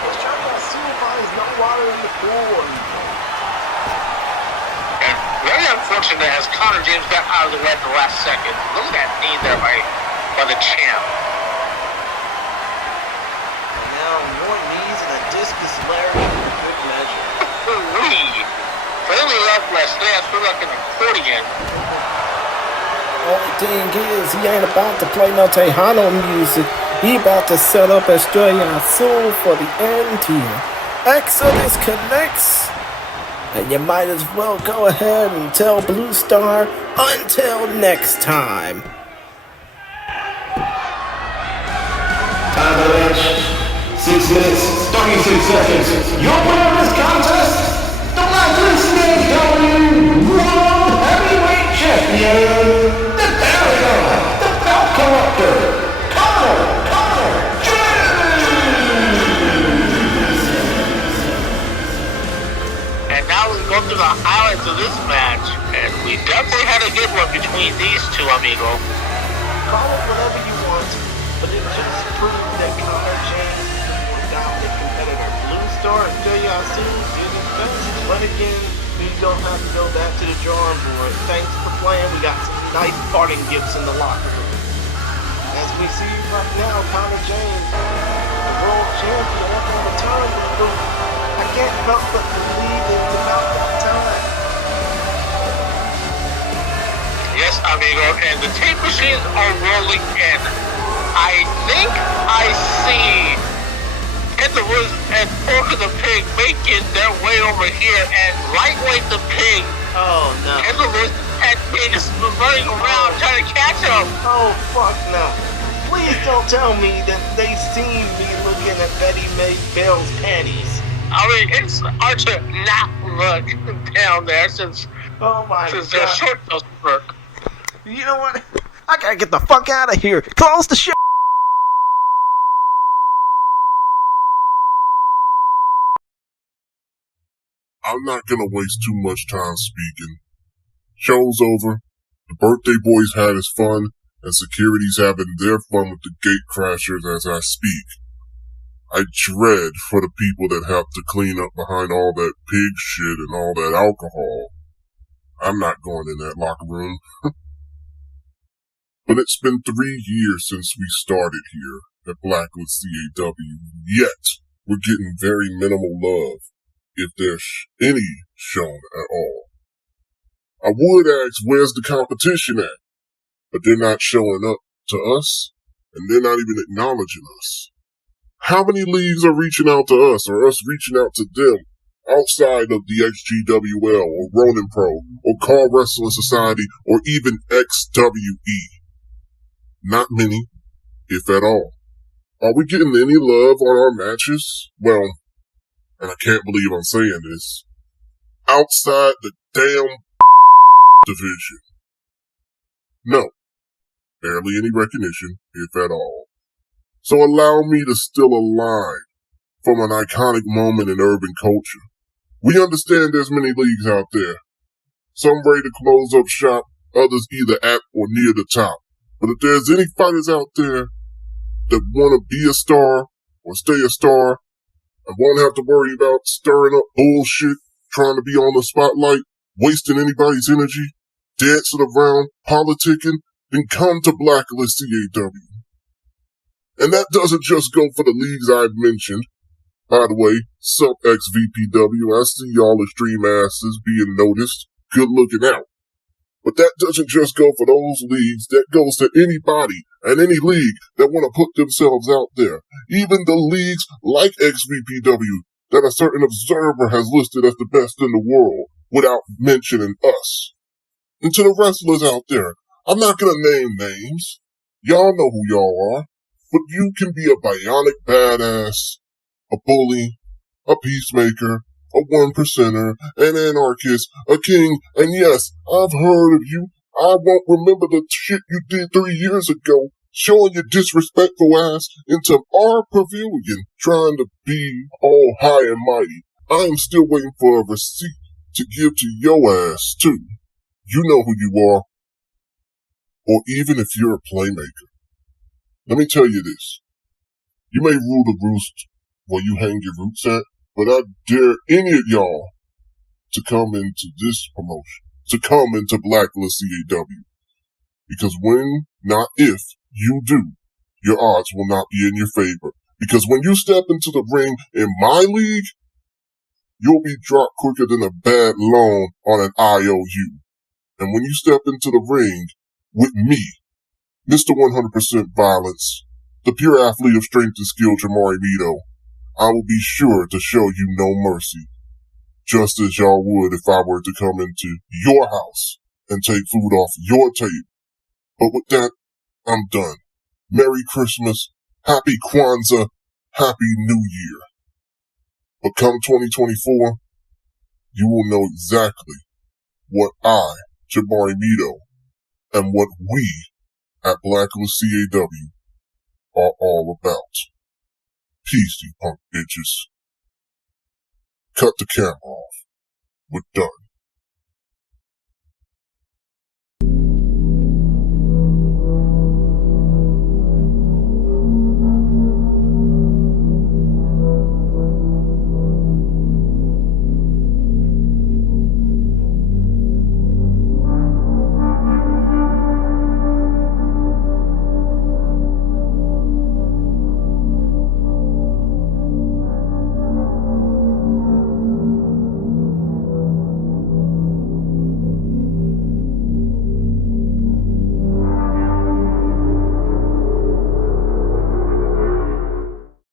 It's trying to assume finds no water in the pool. Very unfortunate as Connor James got out of the way at the last second. Look at that knee there by the champ. Now more knees and a discus lariat for good measure. Ooh-wee. Really love Leslie. I feel like an accordion. Only thing is, he ain't about to play no Tejano music. He about to set up Estrella Azul for the end here. Exodus connects. And you might as well go ahead and tell Blue Star until next time. Time of the match, 6 minutes, 36 seconds. Your winner of this contest, the Blacklist CAW World Heavyweight Champion, the Paragon, the Belt Collector, Connor James. And now we go through the highlights of this match, and we definitely had a good one between these two, amigo. Call it whatever you want, but it just proved that Connor James is the more dominant competitor. Blue Star and Estrella Azul did his best, but again, we don't have to go back to the drawing board. Thanks for playing. We got some nice parting gifts in the locker room. As we see right now, Connor James, the world champion, up on the turnbuckle. I can't help but believe it's about that time. amigo, and the tape machines are rolling in. I think I see Kangaroos and Pork the Pig making their way over here, and Lightweight the Pig, Oh no. Kangaroos and Pig is running around trying to catch him. Oh fuck no. Please don't tell me that they seen me looking at Betty Mae Bell's panties. I mean, it's hard to not look down there since they're God. short those work. You know what? I gotta get the fuck out of here. Close the shit. I'm not gonna waste too much time speaking. Show's over. The birthday boys had his fun, and security's having their fun with the gate crashers as I speak. I dread for the people that have to clean up behind all that pig shit and all that alcohol. I'm not going in that locker room. But it's been 3 years since we started here at Blacklist CAW, yet we're getting very minimal love, if there's any shown at all. I would ask, where's the competition at? But they're not showing up to us, and they're not even acknowledging us. How many leagues are reaching out to us, or us reaching out to them, outside of the XGWL, or Ronin Pro, or Car Wrestling Society, or even XWE? Not many, if at all. Are we getting any love on our matches? Well, and I can't believe I'm saying this, outside the damn division. No, barely any recognition, if at all. So allow me to steal a line from an iconic moment in urban culture. We understand there's many leagues out there. Some ready to close up shop, others either at or near the top. But if there's any fighters out there that want to be a star or stay a star and won't have to worry about stirring up bullshit, trying to be on the spotlight, wasting anybody's energy, dancing around, politicking, then come to Blacklist CAW. And that doesn't just go for the leagues I've mentioned. By the way, sup ex-VPW, I see y'all extreme asses being noticed. Good looking out. But that doesn't just go for those leagues, that goes to anybody and any league that want to put themselves out there. Even the leagues like ex-VPW that a certain observer has listed as the best in the world without mentioning us. And to the wrestlers out there, I'm not going to name names. Y'all know who y'all are. But you can be a bionic badass, a bully, a peacemaker, a one percenter, an anarchist, a king, and yes, I've heard of you. I won't remember the shit you did 3 years ago, showing your disrespectful ass into our pavilion, trying to be all high and mighty. I'm still waiting for a receipt to give to your ass, too. You know who you are. Or even if you're a playmaker. Let me tell you this. You may rule the roost where you hang your roots at, but I dare any of y'all to come into this promotion, to come into Blacklist CAW. Because when, not if, you do, your odds will not be in your favor. Because when you step into the ring in my league, you'll be dropped quicker than a bad loan on an IOU. And when you step into the ring with me, Mr. 100% Violence, the pure athlete of strength and skill, Jamari Mito, I will be sure to show you no mercy, just as y'all would if I were to come into your house and take food off your table. But with that, I'm done. Merry Christmas, Happy Kwanzaa, Happy New Year. But come 2024, you will know exactly what I, Jamari Mito, and what we at Blacklist CAW are all about. Peace, you punk bitches. Cut the camera off. We're done.